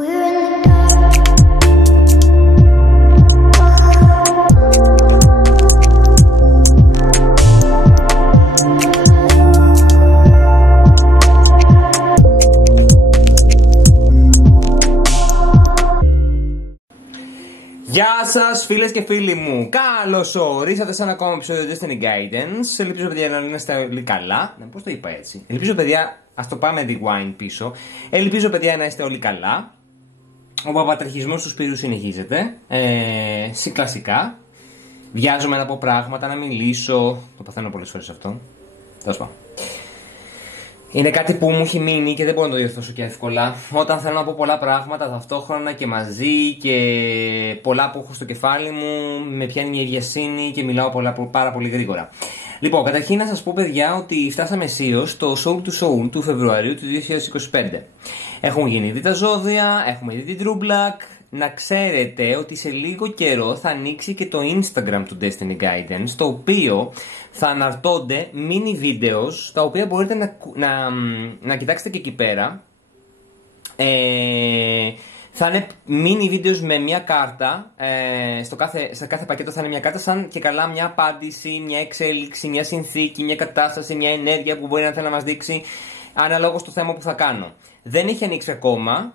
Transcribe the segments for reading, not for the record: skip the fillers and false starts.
Γεια σας φίλες και φίλοι μου, καλώς ορίσατε σε ένα ακόμα επεισόδιο του Destiny Guidance. Ελπίζω παιδιά να είστε όλοι καλά. Πώς το είπα έτσι? Ελπίζω παιδιά, ας το πάμε rewind πίσω. Ελπίζω παιδιά να είστε όλοι καλά. Ο παπατρεχισμός του σπίρου συνεχίζεται, κλασικά. Βιάζομαι να πω πράγματα, να μιλήσω. Το παθαίνω πολλές φορές αυτό. Τέλος πάντων. Είναι κάτι που μου έχει μείνει και δεν μπορώ να το διορθώσω και εύκολα. Όταν θέλω να πω πολλά πράγματα ταυτόχρονα και μαζί και πολλά που έχω στο κεφάλι μου, με πιάνει μια ιδιασύνη και μιλάω πάρα πολύ γρήγορα. Λοιπόν, καταρχήν να σας πω παιδιά ότι φτάσαμε αισίως στο Soul to Soul του Φεβρουαρίου του 2025. Έχουν γίνει δει τα ζώδια, έχουμε δει την True Black. Να ξέρετε ότι σε λίγο καιρό θα ανοίξει και το Instagram του Destiny Guidance, το οποίο θα αναρτώνται mini βίντεο, τα οποία μπορείτε να κοιτάξετε και εκεί πέρα. Θα είναι mini βίντεο με μια κάρτα, σε κάθε πακέτο θα είναι μια κάρτα, σαν και καλά μια απάντηση, μια εξέλιξη, μια συνθήκη, μια κατάσταση, μια ενέργεια που μπορεί να θέλει να μας δείξει αναλόγως στο θέμα που θα κάνω. Δεν έχει ανοίξει ακόμα.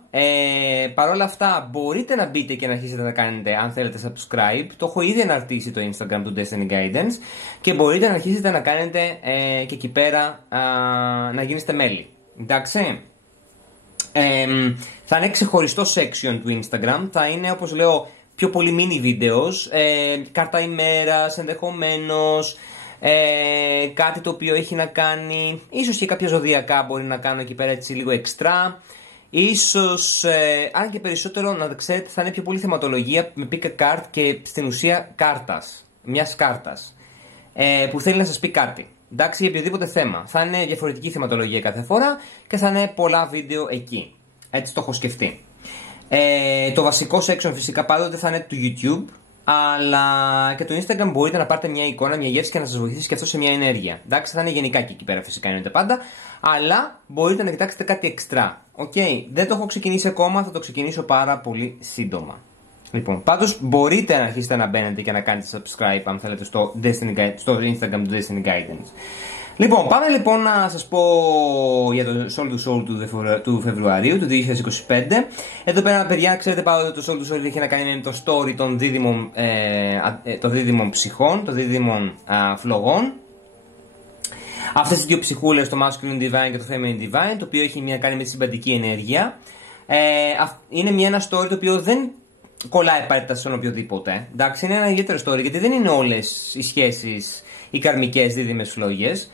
Παρ' όλα αυτά μπορείτε να μπείτε και να αρχίσετε να κάνετε, αν θέλετε, subscribe. Το έχω ήδη αναρτήσει το Instagram του Destiny Guidance και μπορείτε να αρχίσετε να κάνετε και εκεί πέρα να γίνεστε μέλη. Εντάξει. Θα είναι ξεχωριστό section του Instagram. Θα είναι, όπως λέω, πιο πολύ mini βίντεος, κάρτα ημέρας ενδεχομένως. Κάτι το οποίο έχει να κάνει, ίσως και κάποια ζωδιακά μπορεί να κάνω εκεί πέρα έτσι λίγο εξτρά. Ίσως, αν και περισσότερο να ξέρετε, θα είναι πιο πολύ θεματολογία με pick a card και στην ουσία κάρτας, μιας κάρτας που θέλει να σας πει κάτι. Εντάξει, για οποιοδήποτε θέμα. Θα είναι διαφορετική θεματολογία κάθε φορά και θα είναι πολλά βίντεο εκεί. Έτσι το έχω σκεφτεί. Το βασικό section φυσικά πάντοτε θα είναι του YouTube. Αλλά και το Instagram μπορείτε να πάρετε μια εικόνα, μια γεύση και να σας βοηθήσει και αυτό σε μια ενέργεια. Εντάξει, θα είναι γενικά και εκεί πέρα φυσικά εννοείται πάντα. Αλλά μπορείτε να κοιτάξετε κάτι εξτρά. Δεν το έχω ξεκινήσει ακόμα, θα το ξεκινήσω πάρα πολύ σύντομα. Λοιπόν, πάντως μπορείτε να αρχίσετε να μπαίνετε και να κάνετε subscribe αν θέλετε στο Instagram του Destiny Guidance. Λοιπόν, πάμε λοιπόν να σας πω για το Soul to Soul του Φεβρουαρίου του 2025. Εδώ πέρα παιδιά, ξέρετε πάντα ότι το Soul to Soul έχει να κάνει με το story των δίδυμων ψυχών, των δίδυμων φλογών. Αυτές οι δύο ψυχούλες, το Masculine Divine και το Feminine Divine, το οποίο έχει να κάνει με τη συμπαντική ενέργεια. Είναι ένα story το οποίο δεν κολλάει απαραίτητα στον οποιοδήποτε. Εντάξει, είναι ένα ιδιαίτερο story γιατί δεν είναι όλες οι σχέσεις οι καρμικές δίδυμες φλόγες.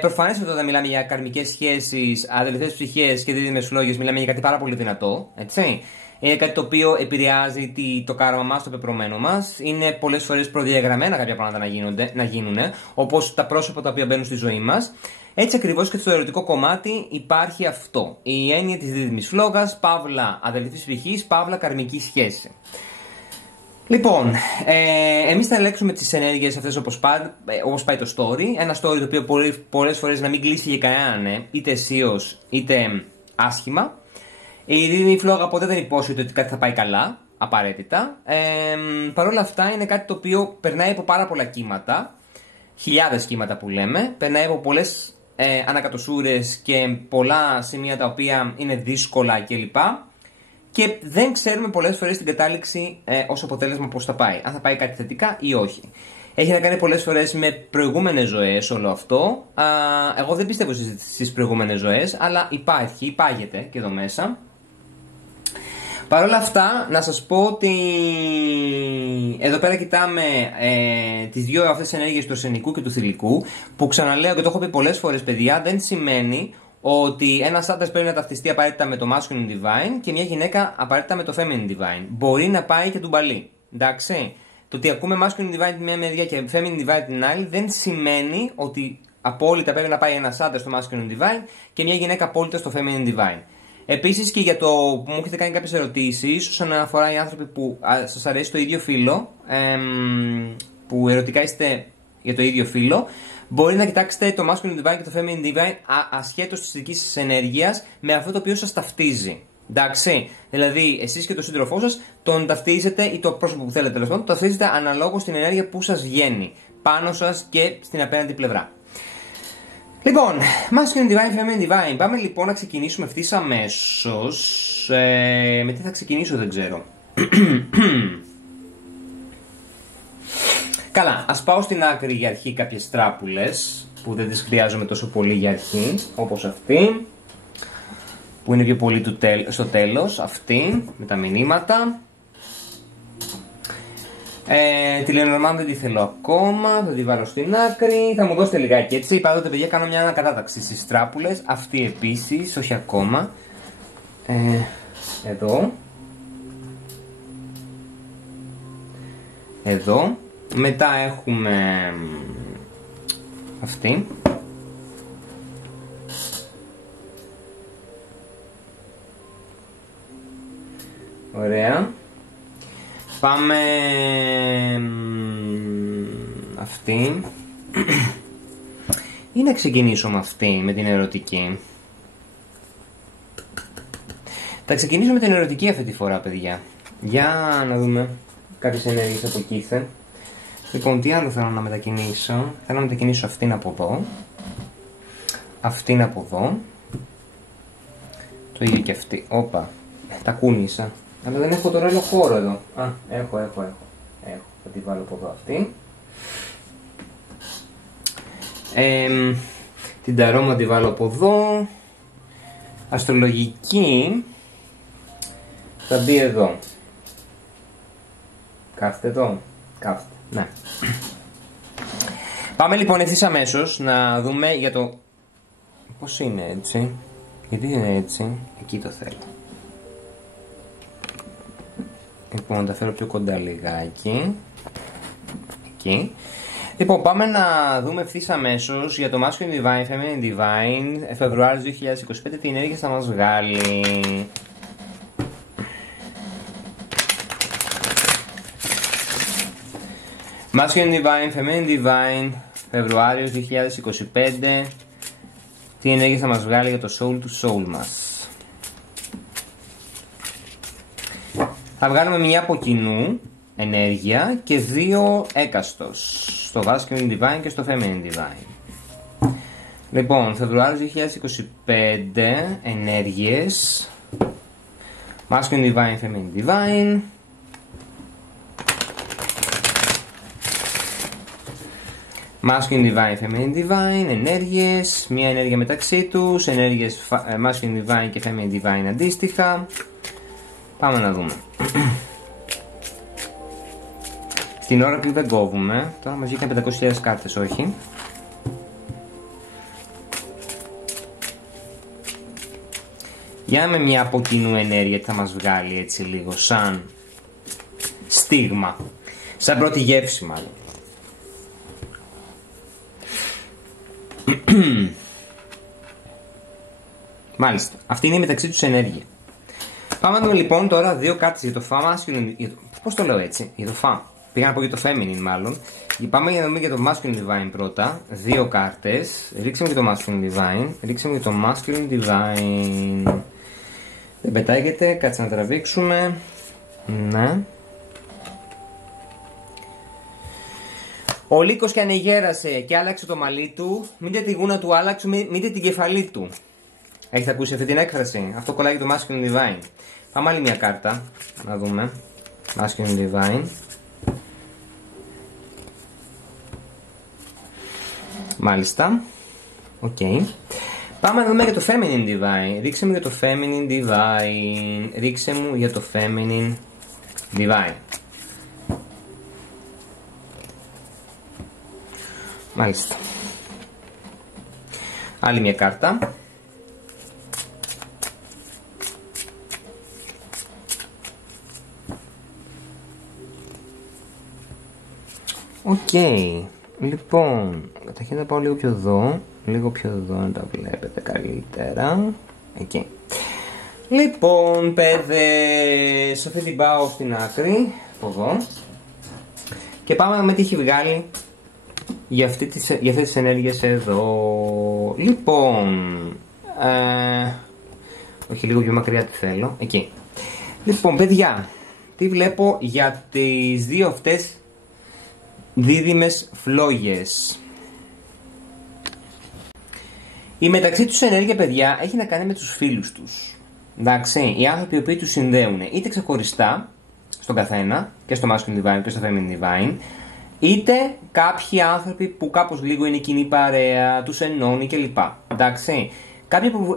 Προφανές ότι όταν μιλάμε για καρμικές σχέσεις, αδελφές ψυχές και δίδυμες φλόγες, μιλάμε για κάτι πάρα πολύ δυνατό. Έτσι. Είναι κάτι το οποίο επηρεάζει το κάρμα μας, το πεπρωμένο μας. Είναι πολλές φορές προδιαγραμμένα κάποια πράγματα να γίνουν, όπως τα πρόσωπα τα οποία μπαίνουν στη ζωή μας. Έτσι ακριβώς και στο ερωτικό κομμάτι υπάρχει αυτό. Η έννοια της δίδυμης φλόγας, παύλα αδελφής ψυχής, παύλα καρμική σχέση. Λοιπόν, εμείς θα ελέγξουμε τις ενέργειες αυτές όπως πάει το story. Ένα story το οποίο πολλές φορές να μην κλείσει για κανέναν, είτε αισίως είτε άσχημα. Η δίδυμη φλόγα ποτέ δεν υπόσχεται ότι κάτι θα πάει καλά, απαραίτητα. Παρ' όλα αυτά είναι κάτι το οποίο περνάει από πάρα πολλά κύματα, χιλιάδες κύματα που λέμε, περνάει από πολλές ανακατοσούρες και πολλά σημεία τα οποία είναι δύσκολα κλπ. Και δεν ξέρουμε πολλές φορές την κατάληξη ως αποτέλεσμα πώς θα πάει. Αν θα πάει κάτι θετικά ή όχι. Έχει να κάνει πολλές φορές με προηγούμενες ζωές όλο αυτό. Εγώ δεν πιστεύω στις προηγούμενες ζωές, αλλά υπάγεται και εδώ μέσα. Παρ' όλα αυτά, να σας πω ότι εδώ πέρα κοιτάμε τις δύο αυτές ενέργειες του αρσενικού και του θηλυκού, που ξαναλέω και το έχω πει πολλές φορές παιδιά, δεν σημαίνει ότι ένας άντρας πρέπει να ταυτιστεί απαραίτητα με το Masculine Divine και μια γυναίκα απαραίτητα με το Feminine Divine. Μπορεί να πάει και ντουμπαλί. Εντάξει. Το ότι ακούμε Masculine Divine τη μία μεριά και Feminine Divine την άλλη δεν σημαίνει ότι απόλυτα πρέπει να πάει ένας άντρας στο Masculine Divine και μια γυναίκα απόλυτα στο Feminine Divine. Επίσης και για το που μου έχετε κάνει κάποιες ερωτήσεις όσον αφορά οι άνθρωποι που σας αρέσει το ίδιο φύλο, που ερωτικά είστε για το ίδιο φύλο, μπορεί να κοιτάξετε το Masculine Divine και το Feminine Divine ασχέτως της δικής σας ενέργειας με αυτό το οποίο σας ταυτίζει. Εντάξει, δηλαδή εσείς και το σύντροφό σας τον ταυτίζετε ή το πρόσωπο που θέλετε τέλος πάντων, τον ταυτίζετε αναλόγως στην ενέργεια που σας βγαίνει πάνω σας και στην απέναντι πλευρά. Λοιπόν, Masculine Divine, Feminine Divine. Πάμε λοιπόν να ξεκινήσουμε ευθύς αμέσως. Με τι θα ξεκινήσω δεν ξέρω. Καλά, ας πάω στην άκρη για αρχή κάποιες τράπουλες που δεν τις χρειάζομαι τόσο πολύ για αρχή, όπως αυτή που είναι πιο πολύ στο τέλος, αυτή με τα μηνύματα. Τη Lenormand δεν τη θέλω ακόμα, θα τη βάλω στην άκρη, θα μου δώσετε λιγάκι έτσι. Πάντοτε παιδιά κάνω μια ανακατάταξη στις τράπουλες, αυτή επίσης, όχι ακόμα. Εδώ. Εδώ. Μετά έχουμε αυτή. Ωραία. Πάμε αυτή. Ή να ξεκινήσω με αυτή, με την ερωτική. Θα ξεκινήσω με την ερωτική αυτή τη φορά, παιδιά. Για να δούμε κάποιες ενέργειες από εκεί. Λοιπόν, τι άλλο θέλω να μετακινήσω. Θέλω να μετακινήσω αυτήν από εδώ. Αυτήν από εδώ. Το ίδιο και αυτή. Όπα. Τα κούνησα. Αλλά δεν έχω τώρα άλλο χώρο εδώ. Α, έχω. Θα τη βάλω από εδώ αυτή. Την ταρώμα τη βάλω από εδώ. Αστρολογική θα μπει εδώ. Κάθετε εδώ. Κάθετε. Ναι. Πάμε λοιπόν ευθύς αμέσως να δούμε για το πώς είναι έτσι. Γιατί είναι έτσι. Εκεί το θέλω. Λοιπόν, τα φέρω πιο κοντά λιγάκι. Εκεί. Λοιπόν, πάμε να δούμε ευθύς αμέσως για το Masculine Divine, Feminine Divine, Φεβρουάριος 2025, τι ενέργειες θα μας βγάλει. Masculine Divine, Feminine Divine, Φεβρουάριος 2025, τι ενέργειες θα μας βγάλει για το soul to soul μας. Θα βγάλουμε μια από κοινού ενέργεια και δύο έκαστος, στο Masculine Divine και στο Feminine Divine. Λοιπόν, Φεβρουάριος 2025, ενέργειες, Masculine Divine, Feminine Divine. Masculine Divine, Feminine Divine, ενέργειες, μία ενέργεια μεταξύ τους, ενέργειες Masculine Divine και Feminine Divine αντίστοιχα. Πάμε να δούμε. Στην ώρα που δεν κόβουμε, τώρα μας βγήκαν 500.000 κάρτες, όχι. Για με μια από κοινού ενέργεια θα μας βγάλει έτσι λίγο σαν στίγμα, σαν πρώτη γεύση μάλλον. Μάλιστα, αυτή είναι η μεταξύ τους ενέργεια. Πάμε να δούμε λοιπόν τώρα δύο κάρτες για το Masculine. Πώς το λέω έτσι, για το πήγα να πω για το Feminine μάλλον. Πάμε να δούμε για το Masculine Divine πρώτα. Δύο κάρτες. Ρίξαμε για το Masculine Divine. Ρίξαμε για το Masculine Divine. Δεν πετάγεται, κάτσε να τραβήξουμε. Ναι. Ο λύκος και ανεγέρασε και άλλαξε το μαλλί του. Μείντε τη γούνα του άλλαξε, μείντε την κεφαλή του. Έχετε ακούσει αυτή την έκφραση? Αυτό κολλάει για το Masculine Divine. Πάμε άλλη μια κάρτα να δούμε. Masculine Divine. Μάλιστα. Οκ. Πάμε να δούμε για το Feminine Divine. Ρίξε μου για το Feminine Divine. Ρίξε μου για το Feminine Divine. Μάλιστα. Άλλη μια κάρτα. Οκ. Λοιπόν, καταρχήν θα πάω λίγο πιο εδώ. Λίγο πιο εδώ να τα βλέπετε καλύτερα. Εκεί. Λοιπόν, παιδες, αυτή την πάω στην άκρη. Από εδώ. Και πάμε να δούμε τι έχει βγάλει για αυτές τις ενέργειες εδώ. Λοιπόν, Όχι, λίγο πιο μακριά τι θέλω. Εκεί. Λοιπόν, παιδιά, τι βλέπω για τις δύο αυτές δίδυμες φλόγες. Η μεταξύ τους ενέργεια, παιδιά, έχει να κάνει με τους φίλους τους. Εντάξει, οι άνθρωποι οι οποίοι τους συνδέουν είτε ξεχωριστά στον καθένα, και στο Masculine Divine και στο Feminine Divine, είτε κάποιοι άνθρωποι που κάπως λίγο είναι κοινή παρέα, τους ενώνει κλπ. Εντάξει. Κάποιοι που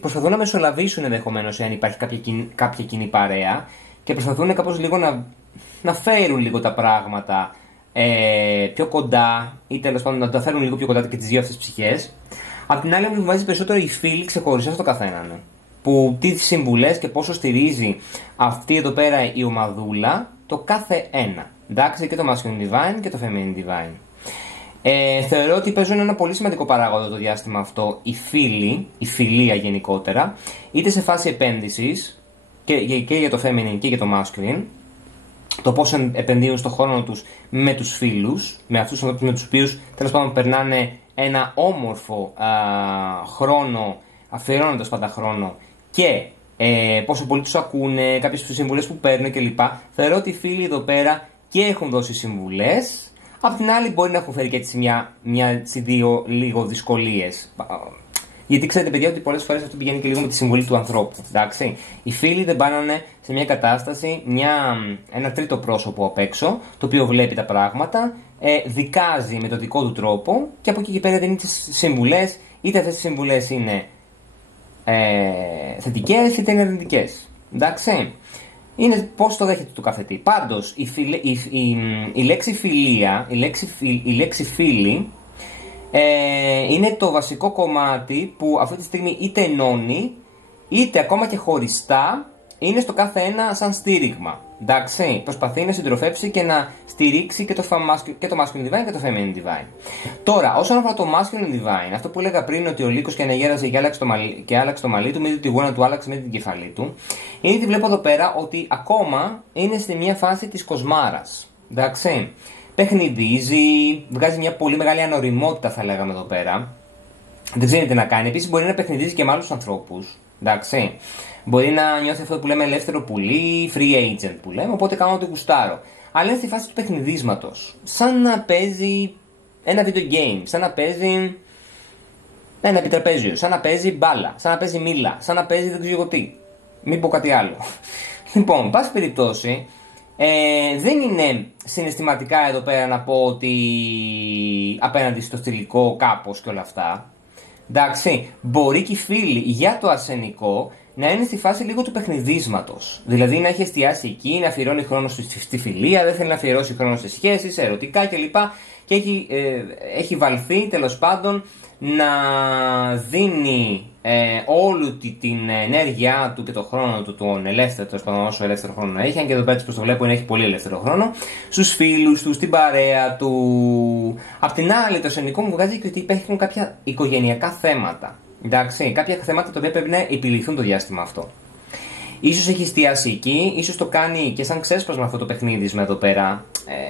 προσπαθούν να μεσολαβήσουν ενδεχομένως εάν υπάρχει κάποια κοινή παρέα και προσπαθούν κάπως λίγο να φέρουν λίγο τα πράγματα πιο κοντά ή τέλος πάντων να τα φέρουν λίγο πιο κοντά και τις δύο αυτές ψυχές. Απ' την άλλη μου βάζει περισσότερο οι φίλοι ξεχωριστά στο καθέναν. Που τι συμβουλές και πόσο στηρίζει αυτή εδώ πέρα η ομαδούλα το κάθε ένα. Εντάξει, και το Masculine Divine και το Feminine Divine. Θεωρώ ότι παίζουν ένα πολύ σημαντικό παράγοντα το διάστημα αυτό οι φίλοι, η φιλία γενικότερα, είτε σε φάση επένδυσης και για το Feminine και για το Masculine, το πώς επενδύουν στον χρόνο τους με τους φίλους, με αυτούς με τους οποίους τέλος πάντων περνάνε ένα όμορφο χρόνο, αφιερώνοντας πάντα χρόνο και πόσο πολύ τους ακούνε, κάποιες συμβουλές που παίρνουν κλπ. Θεωρώ ότι οι φίλοι εδώ πέρα και έχουν δώσει συμβουλές. Απ' την άλλη, μπορεί να έχουν φέρει και έτσι δύο λίγο δυσκολίες. Γιατί ξέρετε, παιδιά, ότι πολλές φορές αυτό πηγαίνει και λίγο με τη συμβουλή του ανθρώπου. Εντάξει. Οι φίλοι δεν πάνε σε μια κατάσταση, ένα τρίτο πρόσωπο απ' έξω, το οποίο βλέπει τα πράγματα, δικάζει με τον δικό του τρόπο και από εκεί και πέρα δίνει τις συμβουλές, είτε αυτές οι συμβουλές είναι θετικές είτε είναι αρνητικές. Εντάξει. Είναι πώς το δέχεται το καθετή. Πάντως, η λέξη φιλία, η λέξη φίλη, είναι το βασικό κομμάτι που αυτή τη στιγμή είτε ενώνει, είτε ακόμα και χωριστά, είναι στο κάθε ένα σαν στήριγμα. Εντάξει, προσπαθεί να συντροφεύσει και να στηρίξει και το Masculine Divine και το Feminine Divine. Τώρα, όσον αφορά το Masculine Divine, αυτό που έλεγα πριν ότι ο λύκος και αναγέρασε και άλλαξε το μαλλί του, με τη γούνα του άλλαξε με την κεφαλή του, είναι ότι βλέπω εδώ πέρα ότι ακόμα είναι σε μια φάση της κοσμάρας. Εντάξει, παιχνιδίζει, βγάζει μια πολύ μεγάλη ανοριμότητα, θα λέγαμε εδώ πέρα. Δεν ξέρει τι να κάνει. Επίσης, μπορεί να παιχνιδίζει και με άλλους ανθρώπους. Εντάξει. Μπορεί να νιώθει αυτό που λέμε ελεύθερο πουλί, free agent που λέμε, οπότε κάνω ό,τι γουστάρω. Αλλά είναι στη φάση του παιχνιδίσματος. Σαν να παίζει ένα video game, σαν να παίζει ένα επιτραπέζιο, σαν να παίζει μπάλα, σαν να παίζει μήλα, σαν να παίζει δεν ξέρω τι. Μην πω κάτι άλλο. Λοιπόν, πάση περιπτώσει, δεν είναι συναισθηματικά εδώ πέρα να πω ότι απέναντι στο θηλυκό κάπως και όλα αυτά. Εντάξει, μπορεί και οι φίλοι για το αρσενικό να είναι στη φάση λίγο του παιχνιδίσματος. Δηλαδή να έχει εστιάσει εκεί, να αφιερώνει χρόνο στη φιλία, δεν θέλει να αφιερώσει χρόνο σε σχέσεις, σε ερωτικά κλπ. Και έχει βαλθεί τέλος πάντων να δίνει όλη την ενέργειά του και τον χρόνο του, τον ελεύθερο, τέλος πάντων όσο ελεύθερο χρόνο έχει, αν και εδώ πέρα που το βλέπω έχει πολύ ελεύθερο χρόνο, στους φίλους του, στην παρέα του. Απ' την άλλη, το αρσενικό μου βγάζει και ότι υπάρχουν κάποια οικογενειακά θέματα. Εντάξει, κάποια θέματα τα οποία πρέπει να επιληθούν το διάστημα αυτό. Ίσως έχει εστιάσει εκεί, ίσως το κάνει και σαν ξέσπασμα αυτό το παιχνίδισμα εδώ πέρα.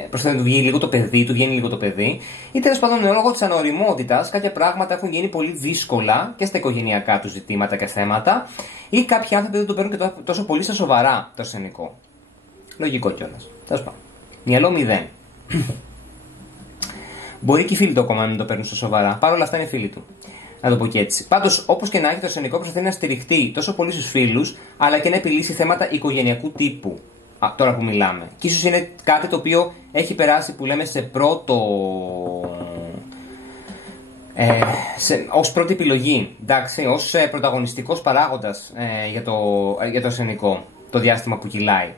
Προσπαθεί να του βγει λίγο το παιδί, του βγαίνει λίγο το παιδί. Ή τέλος πάντων, λόγω της ανοριμότητας, κάποια πράγματα έχουν γίνει πολύ δύσκολα και στα οικογενειακά του ζητήματα και θέματα. Ή κάποιοι άνθρωποι δεν το παίρνουν και τόσο πολύ στα σοβαρά το αρσενικό. Λογικό κιόλας. Τέλος πάντων. Μυαλό 0. Μπορεί και οι φίλοι του ακόμα να μην το παίρνουν στα σοβαρά. Παρ' όλα αυτά είναι φίλοι του. Να το πω και έτσι. Πάντως, όπως και να έχει, το αρσενικό προσπαθεί να στηριχτεί τόσο πολύ στους φίλους, αλλά και να επιλύσει θέματα οικογενειακού τύπου. Τώρα που μιλάμε. Και ίσως είναι κάτι το οποίο έχει περάσει που λέμε σε πρώτο. Ως πρώτη επιλογή. Εντάξει, ως πρωταγωνιστικός παράγοντας για το αρσενικό. Το διάστημα που κυλάει.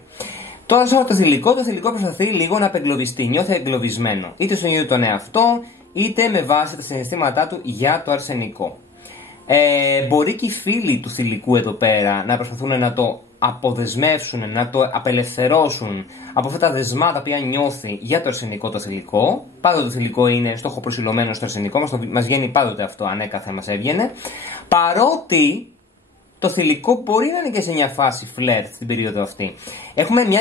Τώρα, σε το θηλυκό προσπαθεί λίγο να απεγκλωβιστεί. Νιώθει εγκλωβισμένο. Είτε στον ίδιο τον εαυτό, είτε με βάση τα συναισθήματά του για το αρσενικό. Μπορεί και οι φίλοι του θηλυκού εδώ πέρα να προσπαθούν να το αποδεσμεύσουν, να το απελευθερώσουν από αυτά τα δεσμά τα οποία νιώθει για το αρσενικό το θηλυκό. Πάντοτε το θηλυκό είναι στόχο προσιλωμένο στο αρσενικό, μας βγαίνει πάντοτε αυτό, ανέκαθεν μας έβγαινε. Παρότι το θηλυκό μπορεί να είναι και σε μια φάση φλερτ την περίοδο αυτή.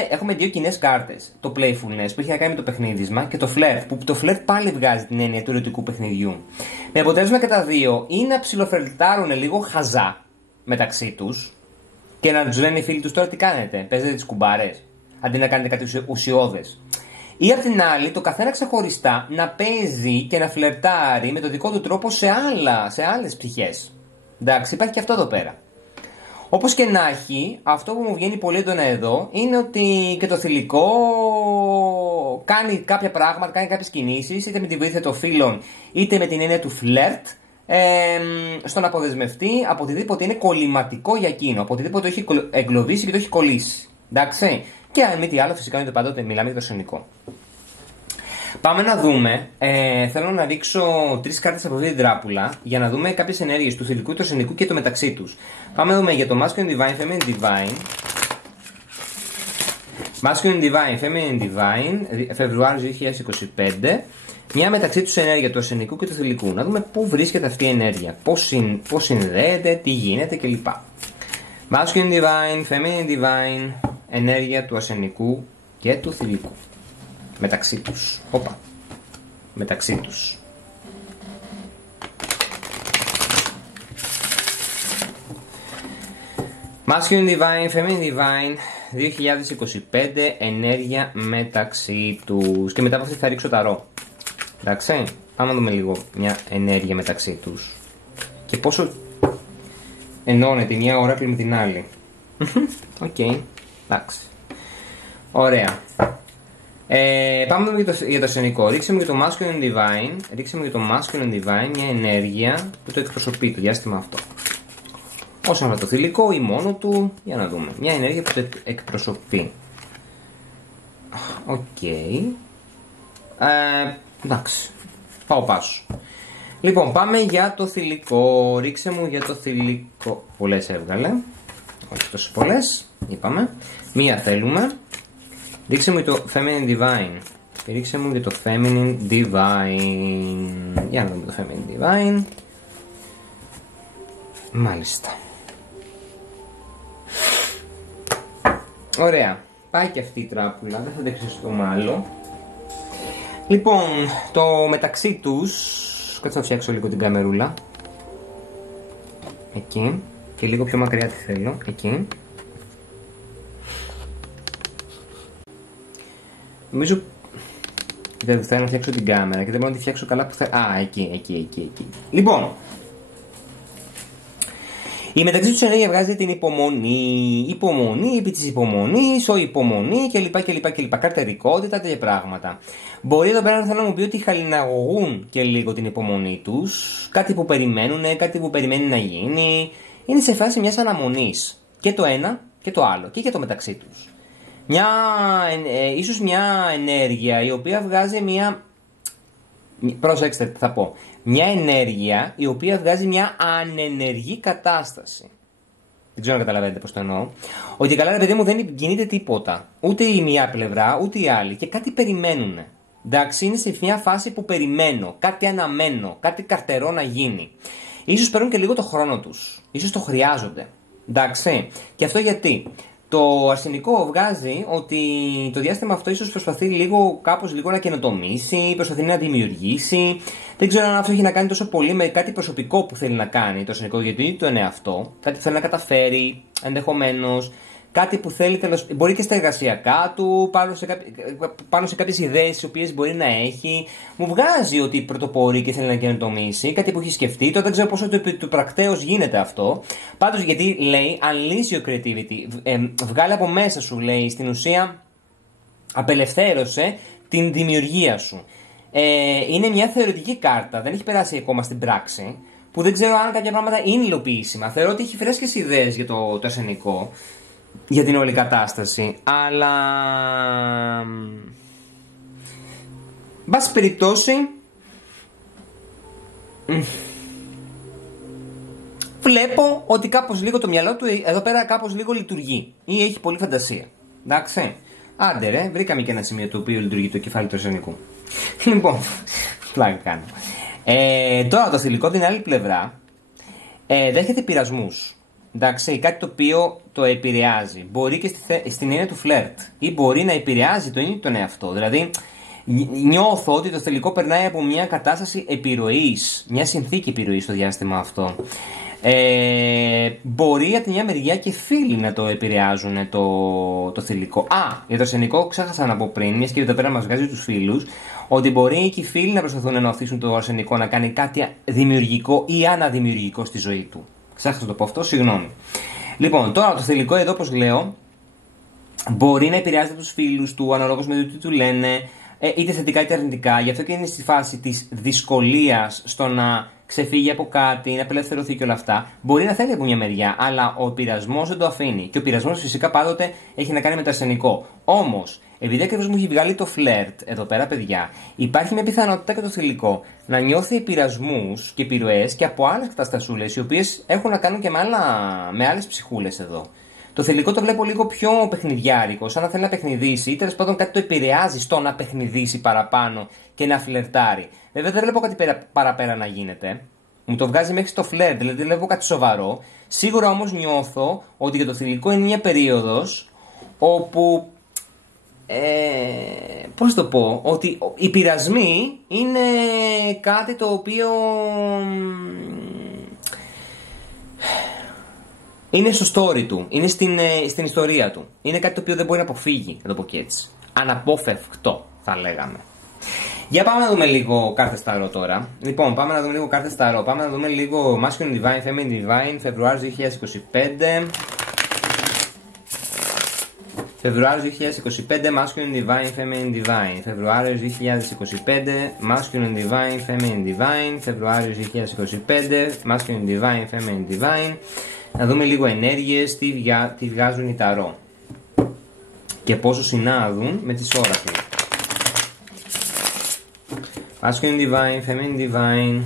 Έχουμε δύο κοινές κάρτες. Το playfulness που έχει να κάνει με το παιχνίδισμα και το flirt, που το flirt πάλι βγάζει την έννοια του ερωτικού παιχνιδιού. Με αποτέλεσμα και τα δύο ή να ψιλοφλερτάρουν λίγο χαζά. μεταξύ τους και να τους λένε οι φίλοι τους τώρα τι κάνετε, παίζετε τις κουμπάρες, αντί να κάνετε κάτι ουσιώδες. Ή απ' την άλλη, το καθένα ξεχωριστά να παίζει και να φλερτάρει με το δικό του τρόπο σε άλλες πτυχές. Εντάξει, υπάρχει και αυτό εδώ πέρα. Όπως και να έχει, αυτό που μου βγαίνει πολύ έντονα εδώ είναι ότι και το θηλυκό κάνει κάποια πράγματα, κάνει κάποιες κινήσεις, είτε με τη βοήθεια των φίλων, είτε με την έννοια του φλερτ, στο να αποδεσμευτεί από οτιδήποτε είναι κολληματικό για εκείνο, από οτιδήποτε το έχει εγκλωβίσει και το έχει κολλήσει. Εντάξει. Και αν μη τι άλλο, φυσικά είναι πάντοτε μιλάμε για το αρσενικό. Πάμε να δούμε. Θέλω να δείξω 3 κάρτες από αυτή την τράπουλα για να δούμε κάποιες ενέργειες του θηλυκού, του αρσενικού και το μεταξύ τους. Πάμε να δούμε για το Masculine Divine, Feminine Divine. Masculine Divine, Feminine Divine, Φεβρουάριος 2025. Μια μεταξύ τους ενέργεια του αρσενικού και του θηλυκού. Να δούμε πού βρίσκεται αυτή η ενέργεια, πώς συνδέεται, τι γίνεται κλπ. Masculine Divine, Feminine Divine, ενέργεια του αρσενικού και του θηλυκού. Μεταξύ τους. Όπα. Μεταξύ τους. Masculine Divine, Feminine Divine, 2025, ενέργεια μεταξύ τους. Και μετά από αυτή θα ρίξω ταρό. Εντάξει. Πάμε να δούμε λίγο μια ενέργεια μεταξύ τους. Και πόσο ενώνεται μια ωράκλη με την άλλη. Οκ. Εντάξει. Ωραία. Πάμε για το αρσενικό. Ρίξε μου για το Masculine Divine. Ρίξε μου για το Masculine Divine μια ενέργεια που το εκπροσωπεί το διάστημα αυτό. Όσον αφορά το θηλυκό ή μόνο του, για να δούμε. Μια ενέργεια που το εκπροσωπεί. Οκ. Εντάξει. Πάω πάσο. Λοιπόν, πάμε για το θηλυκό. Ρίξε μου για το θηλυκό. Πολλές έβγαλε. Όχι τόσο πολλές. Είπαμε. Μία θέλουμε. Ρίξε μου το Feminine Divine. Και ρίξε μου και το Feminine Divine. Για να δούμε το Feminine Divine. Μάλιστα. Ωραία. Πάει και αυτή η τράπουλα. Δεν θα αντέξω στο μάλλον. Λοιπόν, το μεταξύ τους. Κάτσε να φτιάξω λίγο την καμερούλα. Εκεί. Και λίγο πιο μακριά τι θέλω. Εκεί. Νομίζω δεν θέλω να φτιάξω την κάμερα και δεν μπορώ να τη φτιάξω καλά που θέλω. Α, εκεί. Λοιπόν, η μεταξύ τους ενέργεια βγάζει την υπομονή, επί της υπομονής, ο υπομονή κλπ. Καρτερικότητα, τέτοια πράγματα. Μπορεί εδώ πέρα να θέλω να μου πει ότι χαλιναγωγούν και λίγο την υπομονή τους, κάτι που περιμένουν, κάτι που περιμένει να γίνει. Είναι σε φάση μιας αναμονής. Και το ένα και το άλλο. Και για το μεταξύ τους. Ίσως μια ενέργεια η οποία βγάζει μια. Προσέξτε τι θα πω. Μια ενέργεια η οποία βγάζει μια ανενεργή κατάσταση. Δεν ξέρω αν καταλαβαίνετε πώς το εννοώ. Ότι καλά ρε παιδί μου δεν κινείται τίποτα. Ούτε η μία πλευρά ούτε η άλλη. Και κάτι περιμένουν. Εντάξει, είναι σε μια φάση που περιμένω. Κάτι αναμένω. Κάτι καρτερό να γίνει. Ίσως παίρνουν και λίγο το χρόνο τους. Ίσως το χρειάζονται. Εντάξει. Και αυτό γιατί. Το αρσενικό βγάζει ότι το διάστημα αυτό ίσως προσπαθεί κάπως λίγο να καινοτομήσει, προσπαθεί να δημιουργήσει. Δεν ξέρω αν αυτό έχει να κάνει τόσο πολύ με κάτι προσωπικό που θέλει να κάνει το αρσενικό, γιατί το είναι αυτό. Κάτι που θέλει να καταφέρει, ενδεχομένως. Κάτι που θέλει, μπορεί και στα εργασιακά του, πάνω σε κάποιες ιδέες τις οποίες μπορεί να έχει. Μου βγάζει ότι πρωτοπορεί και θέλει να καινοτομήσει, κάτι που έχει σκεφτεί. Τώρα δεν ξέρω πόσο του πρακτέως γίνεται αυτό. Πάντως γιατί λέει, unleash your creativity. Βγάλε από μέσα σου, λέει, στην ουσία απελευθέρωσε την δημιουργία σου. Είναι μια θεωρητική κάρτα, δεν έχει περάσει ακόμα στην πράξη, που δεν ξέρω αν κάποια πράγματα είναι υλοποιήσιμα. Θεωρώ ότι έχει φρέσκες ιδέες για το αρσενικό. Για την όλη κατάσταση, αλλά μπας περιπτώσει βλέπω ότι κάπως λίγο το μυαλό του εδώ πέρα κάπως λίγο λειτουργεί ή έχει πολύ φαντασία. Εντάξει, άντε ρε, βρήκαμε και ένα σημείο το οποίο λειτουργεί το κεφάλι του αρσενικού. Λοιπόν, πλάκα κάνω. Τώρα το θηλυκό από την άλλη πλευρά δέχεται πειρασμούς. Εντάξει, κάτι το οποίο το επηρεάζει. Μπορεί και στην έννοια του φλερτ. Ή μπορεί να επηρεάζει τον ίδιο τον εαυτό. Δηλαδή, νιώθω ότι το θηλυκό περνάει από μια κατάσταση επιρροής. Μια συνθήκη επιρροής στο διάστημα αυτό. Μπορεί από τη μια μεριά και φίλοι να το επηρεάζουν το θηλυκό. Για το αρσενικό ξέχασα να πω πριν, μια και εδώ πέρα μας βγάζει τους φίλους, ότι μπορεί και οι φίλοι να προσπαθούν να οθήσουν το αρσενικό να κάνει κάτι δημιουργικό ή αναδημιουργικό στη ζωή του. Ξέχασα να το πω αυτό, συγγνώμη. Λοιπόν, τώρα το θηλυκό εδώ, όπως λέω, μπορεί να επηρεάζεται τους φίλους του, αναλόγως με το τι του λένε, είτε θετικά είτε αρνητικά. Γι' αυτό και είναι στη φάση της δυσκολίας στο να ξεφύγει από κάτι, να απελευθερωθεί και όλα αυτά. Μπορεί να θέλει από μια μεριά, αλλά ο πειρασμός δεν το αφήνει. Και ο πειρασμός φυσικά πάντοτε έχει να κάνει με το αρσενικό. Όμως, επειδή ακριβώς μου έχει βγάλει το φλερτ εδώ πέρα, παιδιά, υπάρχει μια πιθανότητα και το θηλυκό να νιώθει πειρασμούς και επιρροές και από άλλες καταστασούλες, οι οποίες έχουν να κάνουν και με άλλες ψυχούλες εδώ. Το θηλυκό το βλέπω λίγο πιο παιχνιδιάρικο, σαν να θέλει να παιχνιδίσει ή τέλος πάντων κάτι το επηρεάζει στο να παιχνιδίσει παραπάνω και να φλερτάρει. Βέβαια δεν βλέπω κάτι παραπέρα να γίνεται. Μου το βγάζει μέχρι στο φλερτ, δηλαδή δεν βλέπω κάτι σοβαρό. Σίγουρα όμως νιώθω ότι για το θηλυκό είναι μια περίοδος όπου. Πώς το πω, ότι οι πειρασμοί είναι κάτι το οποίο είναι στο story του, είναι στην ιστορία του. Είναι κάτι το οποίο δεν μπορεί να αποφύγει, να το πω και έτσι. Αναπόφευκτο, θα λέγαμε. Για πάμε να δούμε λίγο κάρτες ταρό τώρα. Λοιπόν, πάμε να δούμε λίγο κάρτες ταρό. Πάμε να δούμε λίγο Masculine Divine, Feminine Divine, Φεβρουάριος 2025. Φεβρουάριος 2025, Masculine Divine, Feminine Divine. Φεβρουάριος 2025, Masculine Divine, Feminine Divine. Φεβρουάριος 2025, Masculine Divine, Feminine Divine. Να δούμε λίγο ενέργειες, τι βγάζουν οι ταρό και πόσο συνάδουν με τις όραφοι. Masculine Divine, Feminine Divine.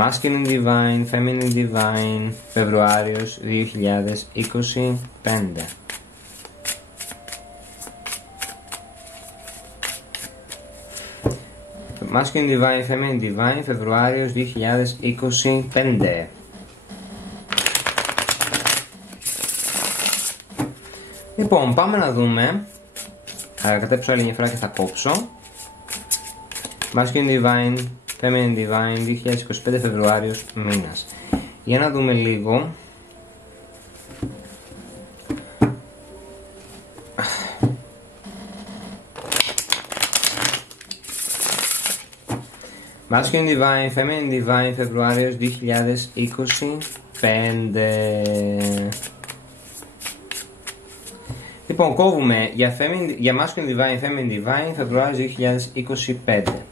Masculine Divine, Feminine Divine, Φεβρουάριος 2025. Masculine Divine, Feminine Divine, Φεβρουάριος 2025. Λοιπόν, πάμε να δούμε. Θα κατέψω άλλη μια φορά και θα κόψω. Masculine Divine, Feminine Divine, 2025 Φεβρουάριος μήνας. Για να δούμε λίγο. Masculine Divine, Feminine Divine, Φεβρουάριος 2025. Λοιπόν, κόβουμε για Masculine Divine, Feminine Divine, Φεβρουάριος 2025.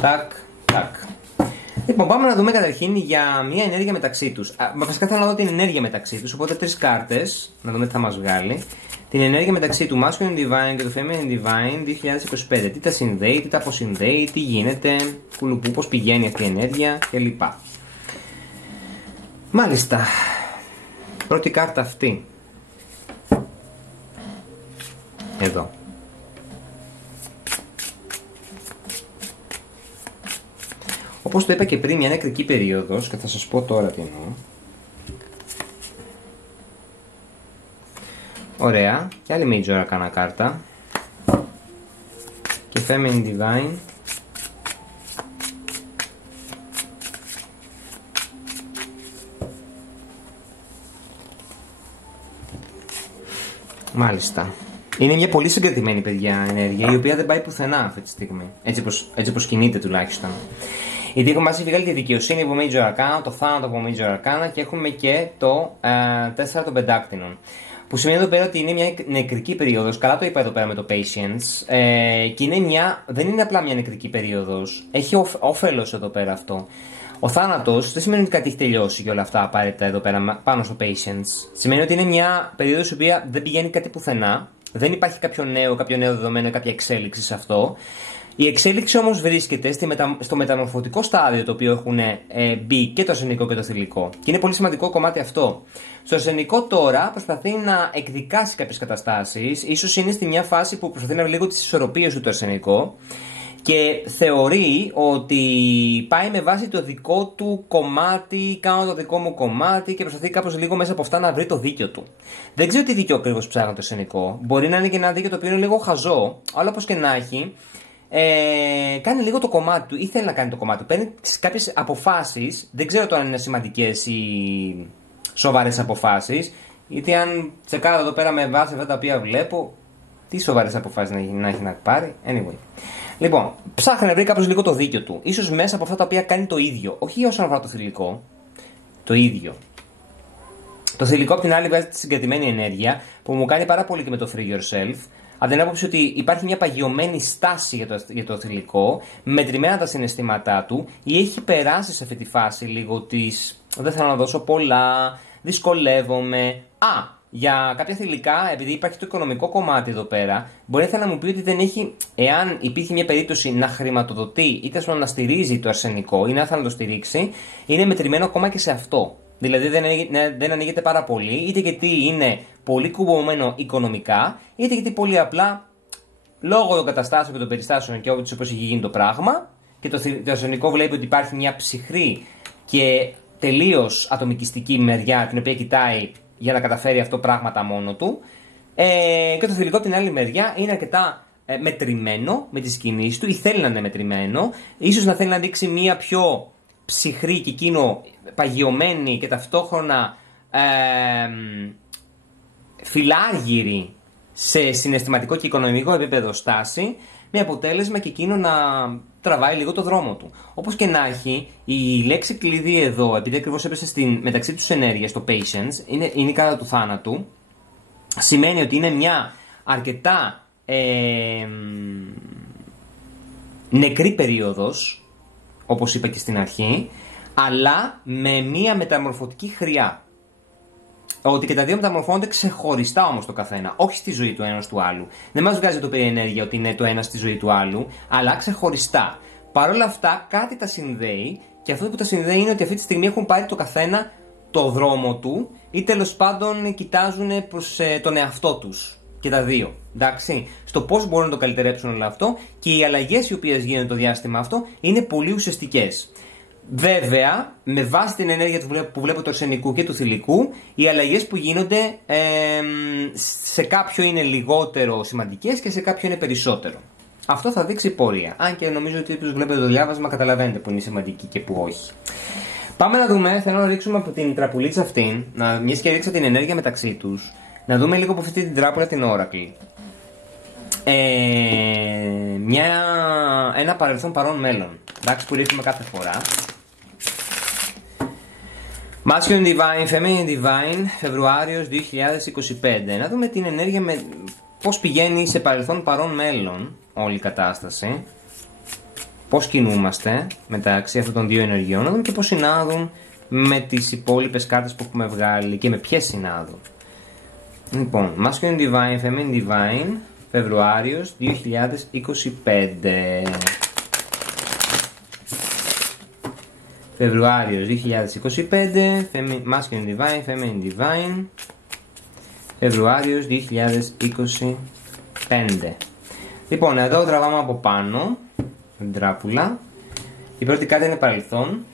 Τακ, τακ. Λοιπόν, πάμε να δούμε καταρχήν για μια ενέργεια μεταξύ τους. Βασικά θέλω να δω την ενέργεια μεταξύ τους, οπότε 3 κάρτες, να δούμε τι θα μας βγάλει. Την ενέργεια μεταξύ του Masculine Divine και του Feminine Divine 2025. Τι τα συνδέει, τι τα αποσυνδέει, τι γίνεται, κουλουπού, πώς πηγαίνει αυτή η ενέργεια κλπ. Μάλιστα. Πρώτη κάρτα αυτή. Εδώ. Όπως το είπα και πριν, μια νεκρική περίοδος, και θα σας πω τώρα τι εννοώ. Ωραία. Και άλλη major arcana κάρτα. Και Feminine Divine. Μάλιστα. Είναι μια πολύ συγκρατημένη, παιδιά, ενέργεια, η οποία δεν πάει πουθενά αυτή τη στιγμή. Έτσι όπως κινείται τουλάχιστον. Γιατί έχουμε μαζί βγάλει τη δικαιοσύνη από Major Arcana, το θάνατο από Major Arcana και έχουμε και το 4 των πεντάκτηνων. Που σημαίνει εδώ πέρα ότι είναι μια νεκρική περίοδος. Καλά το είπα εδώ πέρα με το Patience. Και δεν είναι απλά μια νεκρική περίοδος. Έχει όφελος εδώ πέρα αυτό. Ο θάνατος δεν σημαίνει ότι κάτι έχει τελειώσει και όλα αυτά απαραίτητα εδώ πέρα πάνω στο Patience. Σημαίνει ότι είναι μια περίοδος η οποία δεν πηγαίνει κάτι πουθενά. Δεν υπάρχει κάποιο νέο δεδομένο, κάποια εξέλιξη σε αυτό. Η εξέλιξη όμως βρίσκεται στο μεταμορφωτικό στάδιο το οποίο έχουν μπει και το αρσενικό και το θηλυκό. Και είναι πολύ σημαντικό κομμάτι αυτό. Στο αρσενικό τώρα προσπαθεί να εκδικάσει κάποιες καταστάσεις. Ίσως είναι στη μια φάση που προσπαθεί να βρει λίγο τις ισορροπίες του το αρσενικό. Και θεωρεί ότι πάει με βάση το δικό του κομμάτι, κάνω το δικό μου κομμάτι και προσπαθεί κάπως λίγο μέσα από αυτά να βρει το δίκιο του. Δεν ξέρω τι δίκιο ακριβώς ψάχνει το αρσενικό. Μπορεί να είναι και ένα δίκιο το οποίο είναι λίγο χαζό, αλλά όπως και να έχει. κάνει λίγο το κομμάτι του ή θέλει να κάνει το κομμάτι του. Παίρνει κάποιες αποφάσεις, δεν ξέρω το αν είναι σημαντικές ή σοβαρές αποφάσεις, γιατί αν τσεκάρω εδώ πέρα με βάση αυτά τα οποία βλέπω, τι σοβαρές αποφάσεις να έχει να πάρει. Anyway. Λοιπόν, ψάχνει να βρει κάπως λίγο το δίκιο του. Ίσως μέσα από αυτά τα οποία κάνει το ίδιο. Όχι όσον αφορά το θηλυκό. Το ίδιο. Το θηλυκό απ' την άλλη βγάζει τη συγκρατημένη ενέργεια που μου κάνει πάρα πολύ και με το Free Yourself. Από την άποψη ότι υπάρχει μια παγιωμένη στάση για το θηλυκό, μετρημένα τα συναισθήματά του, ή έχει περάσει σε αυτή τη φάση λίγο της δεν θέλω να δώσω πολλά, δυσκολεύομαι. Για κάποια θηλυκά, επειδή υπάρχει το οικονομικό κομμάτι εδώ πέρα, μπορεί να μου πει ότι δεν έχει, εάν υπήρχε μια περίπτωση να χρηματοδοτεί ή να στηρίζει το αρσενικό ή να θα το στηρίξει, είναι μετρημένο ακόμα και σε αυτό. Δηλαδή δεν ανοίγεται πάρα πολύ, είτε γιατί είναι πολύ κουμπωμένο οικονομικά, είτε γιατί πολύ απλά λόγω των καταστάσεων και των περιστάσεων και όπως έχει γίνει το πράγμα, και το αρσενικό βλέπει ότι υπάρχει μια ψυχρή και τελείως ατομικιστική μεριά την οποία κοιτάει για να καταφέρει αυτό πράγματα μόνο του, και το θηλυκό από την άλλη μεριά είναι αρκετά μετρημένο με τις κινήσεις του ή θέλει να είναι μετρημένο, ίσως να θέλει να δείξει μια πιο ψυχρή και εκείνο παγιωμένη και ταυτόχρονα φιλάργυρη σε συναισθηματικό και οικονομικό επίπεδο στάση, με αποτέλεσμα και εκείνο να τραβάει λίγο το δρόμο του. Όπως και να έχει, η λέξη κλειδί εδώ, επειδή ακριβώς έπεσε μεταξύ τους ενέργειας, το patience, είναι η κάρτα του θάνατου, σημαίνει ότι είναι μια αρκετά νεκρή περίοδος, όπως είπα και στην αρχή, αλλά με μια μεταμορφωτική χρειά. Ότι και τα δύο μεταμορφώνονται ξεχωριστά όμως το καθένα, όχι στη ζωή του ένας του άλλου. Δεν μας βγάζει το περί ενέργεια ότι είναι το ένα στη ζωή του άλλου, αλλά ξεχωριστά. Παρ' όλα αυτά κάτι τα συνδέει, και αυτό που τα συνδέει είναι ότι αυτή τη στιγμή έχουν πάρει το καθένα το δρόμο του ή τέλος πάντων κοιτάζουν προς τον εαυτό τους. Και τα δύο. Εντάξει, στο πώς μπορούν να το καλυτερέψουν όλο αυτό, και οι αλλαγές οι οποίες γίνονται το διάστημα αυτό είναι πολύ ουσιαστικές. Βέβαια, με βάση την ενέργεια που βλέπω του αρσενικού και του θηλυκού, οι αλλαγές που γίνονται σε κάποιο είναι λιγότερο σημαντικές και σε κάποιο είναι περισσότερο. Αυτό θα δείξει πορεία. Αν και νομίζω ότι όσοι βλέπετε το διάβασμα καταλαβαίνετε που είναι σημαντική και που όχι. Πάμε να δούμε, θέλω να ρίξουμε από την τραπουλίτσα αυτή, μιας και ρίξα την ενέργεια μεταξύ τους, να δούμε λίγο από αυτή την τράπουλα την Oracle. Ένα παρελθόν παρόν μέλλον. Εντάξει, που ρίχνουμε κάθε φορά. Masculine Divine, Feminine Divine, Φεβρουάριος 2025. Να δούμε την ενέργεια πώς πηγαίνει σε παρελθόν παρόν μέλλον όλη η κατάσταση. Πώς κινούμαστε μεταξύ αυτών των δύο ενεργειών. Να δούμε και πώς συνάδουν με τις υπόλοιπες κάρτες που έχουμε βγάλει και με ποιες συνάδουν. Λοιπόν, Masculine Divine, Feminine Divine, Φεβρουάριος 2025. Φεβρουάριος 2025, Masculine Divine, Feminine Divine, Φεβρουάριος 2025. Λοιπόν, εδώ τραβάμε από πάνω την τράπουλα. Η πρώτη κάρτα είναι παρελθόν.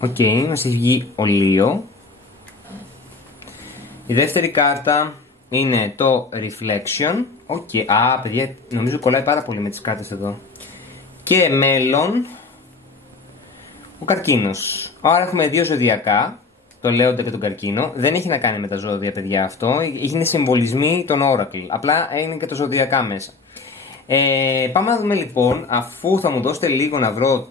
Οκ, μας έχει βγει ο Λίο. Η δεύτερη κάρτα είναι το Reflection. Παιδιά, νομίζω κολλάει πάρα πολύ με τις κάρτες εδώ. Και μέλλον, ο Καρκίνος. Άρα έχουμε δύο ζωδιακά, το Λέοντα και τον Καρκίνο. Δεν έχει να κάνει με τα ζώδια, παιδιά, αυτό. Είναι συμβολισμοί των Oracle. Απλά είναι και τα ζωδιακά μέσα. Πάμε να δούμε λοιπόν, αφού θα μου δώσετε λίγο να βρω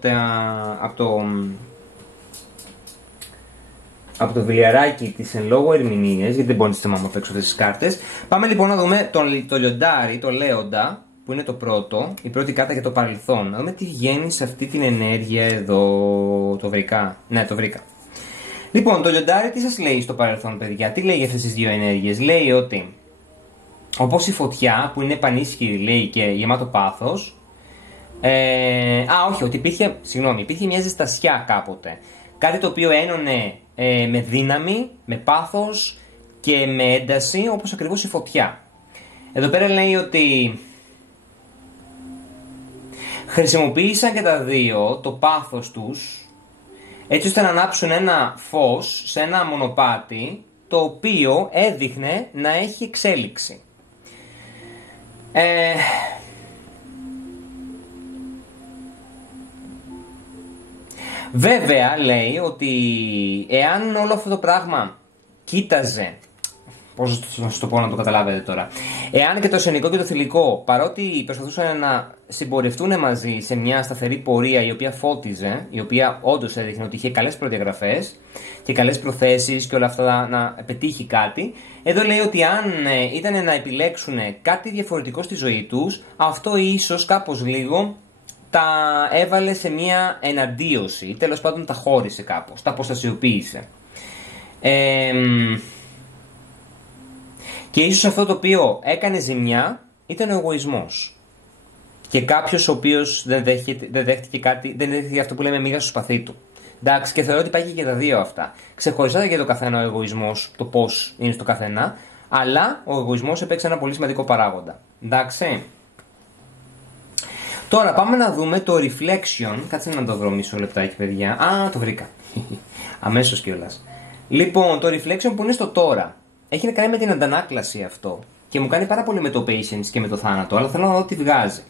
από το βιβλιαράκι της εν λόγω ερμηνείας, γιατί δεν μπορεί να θυμάμαι απ' έξω αυτές τις κάρτες. Πάμε λοιπόν να δούμε το λιοντάρι, το Λέοντα, που είναι το πρώτο, η πρώτη κάρτα για το παρελθόν. Να δούμε τι βγαίνει σε αυτή την ενέργεια εδώ. Το βρήκα. Ναι, το βρήκα. Λοιπόν, το λιοντάρι τι σας λέει στο παρελθόν, παιδιά? Τι λέει για αυτές τις δύο ενέργειες? Λέει ότι, όπως η φωτιά που είναι πανίσχυρη, λέει, και γεμάτο πάθος. Όχι, ότι υπήρχε μια ζεστασιά κάποτε. Κάτι το οποίο ένωνε με δύναμη, με πάθος και με ένταση, όπως ακριβώς η φωτιά. Εδώ πέρα λέει ότι χρησιμοποίησαν και τα δύο το πάθος τους έτσι ώστε να ανάψουν ένα φως σε ένα μονοπάτι το οποίο έδειχνε να έχει εξέλιξη. Βέβαια λέει ότι εάν όλο αυτό το πράγμα κοίταζε, πώς να σου το πω να το καταλάβετε τώρα, εάν και το αισθενικό και το θηλυκό, παρότι προσπαθούσαν να συμπορευτούν μαζί σε μια σταθερή πορεία η οποία φώτιζε, η οποία όντως έδειχνε ότι είχε καλές προδιαγραφές και καλές προθέσεις και όλα αυτά να πετύχει κάτι, εδώ λέει ότι αν ήταν να επιλέξουν κάτι διαφορετικό στη ζωή τους, αυτό ίσως κάπως λίγο τα έβαλε σε μια εναντίωση, τέλος πάντων τα χώρισε κάπως, τα αποστασιοποίησε. Και ίσως αυτό το οποίο έκανε ζημιά ήταν ο εγωισμός. Και κάποιος ο οποίος δεν δέχτηκε αυτό που λέμε μίγα στο σπαθί του. Εντάξει, και θεωρώ ότι υπάρχει και τα δύο αυτά. Ξεχωριστά για το καθένα ο εγωισμός, το πώς είναι στο καθένα, αλλά ο εγωισμός έπαιξε ένα πολύ σημαντικό παράγοντα. Εντάξει. Τώρα πάμε να δούμε το reflection. Κάτσε να το βρω μισό λεπτάκι, παιδιά. Α, το βρήκα. Αμέσως κιόλας. Λοιπόν, το reflection που είναι στο τώρα. Έχει να κάνει με την αντανάκλαση αυτό. Και μου κάνει πάρα πολύ με το patience και με το θάνατο, αλλά θέλω να δω τι βγάζει.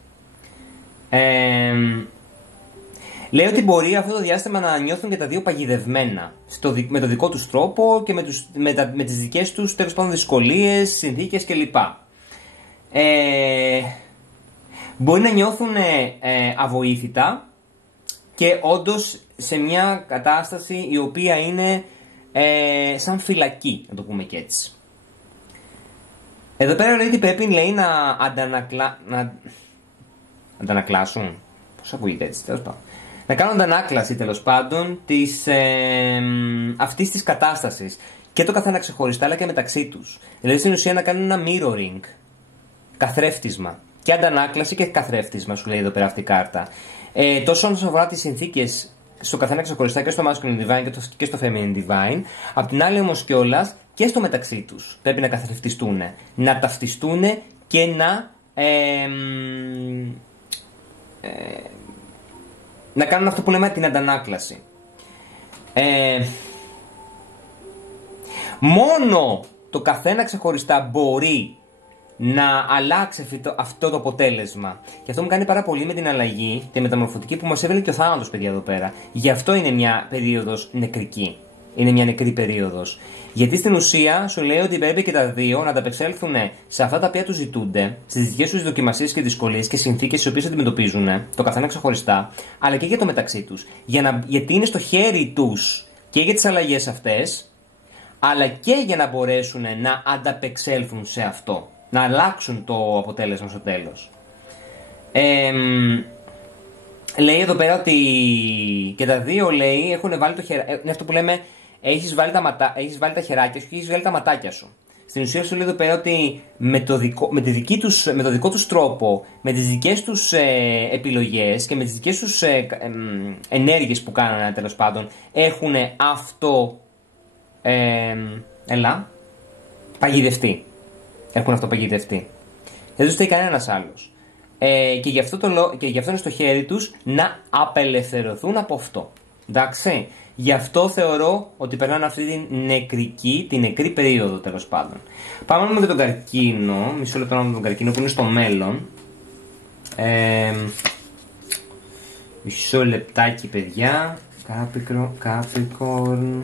Λέει ότι μπορεί αυτό το διάστημα να νιώθουν και τα δύο παγιδευμένα. Με το δικό τους τρόπο και με τις δικές τους τέλος πάντων δυσκολίες, συνθήκες κλπ. Μπορεί να νιώθουν αβοήθητα και όντως σε μια κατάσταση η οποία είναι σαν φυλακή, να το πούμε και έτσι. Εδώ πέρα λέει ότι πρέπει, λέει, να αντανακλάσουν. Πώς ακούγεται έτσι, τέλος πάντων. Να κάνουν αντανάκλαση, τέλος πάντων, αυτής της κατάστασης. Και το καθένα ξεχωριστά, αλλά και μεταξύ τους. Δηλαδή στην ουσία να κάνουν ένα mirroring. Καθρέφτισμα. Και αντανάκλαση και καθρέφτισμα, σου λέει εδώ πέρα αυτή η κάρτα. Τόσο όσον αφορά τις συνθήκες στο καθένα ξεχωριστά και στο masculine divine και στο feminine divine, απ' την άλλη όμως κιόλας και στο μεταξύ τους πρέπει να καθρεφτιστούν, να ταυτιστούν και να κάνουν αυτό που λέμε την αντανάκλαση. Μόνο το καθένα ξεχωριστά μπορεί να αλλάξει αυτό το αποτέλεσμα. Και αυτό μου κάνει πάρα πολύ με την αλλαγή, τη μεταμορφωτική που μας έβαλε και ο θάνατος, παιδιά, εδώ πέρα. Γι' αυτό είναι μια περίοδος νεκρική. Είναι μια νεκρή περίοδος. Γιατί στην ουσία σου λέει ότι πρέπει και τα δύο να ανταπεξέλθουν σε αυτά τα οποία τους ζητούνται, στις δικές τους δοκιμασίες και δυσκολίες και συνθήκες τις οποίες αντιμετωπίζουν, το καθένα ξεχωριστά, αλλά και για το μεταξύ τους. Γιατί είναι στο χέρι τους και για τις αλλαγές αυτές, αλλά και για να μπορέσουν να ανταπεξέλθουν σε αυτό. Να αλλάξουν το αποτέλεσμα στο τέλος. Λέει εδώ πέρα ότι και τα δύο, λέει, έχουν βάλει το χεράκι. Είναι αυτό που λέμε, έχεις βάλει τα χεράκια σου και έχεις βγάλει τα ματάκια σου. Στην ουσία σου λέει εδώ πέρα ότι με το δικό τους τρόπο, με τις δικές τους επιλογές και με τις δικές τους ενέργειες που κάνανε, τέλος πάντων, έχουν αυτό παγιδευτεί. Έχουν αυτοπαγιδευτεί. Δεν τους θέλει κανένας άλλος. Και γι' αυτό είναι στο χέρι τους να απελευθερωθούν από αυτό. Εντάξει. Γι' αυτό θεωρώ ότι περνάνε αυτή την νεκρή περίοδο, τέλος πάντων. Πάμε με τον καρκίνο. Μισό λεπτό να δούμε τον καρκίνο που είναι στο μέλλον. Μισό λεπτάκι, παιδιά. Capricorn,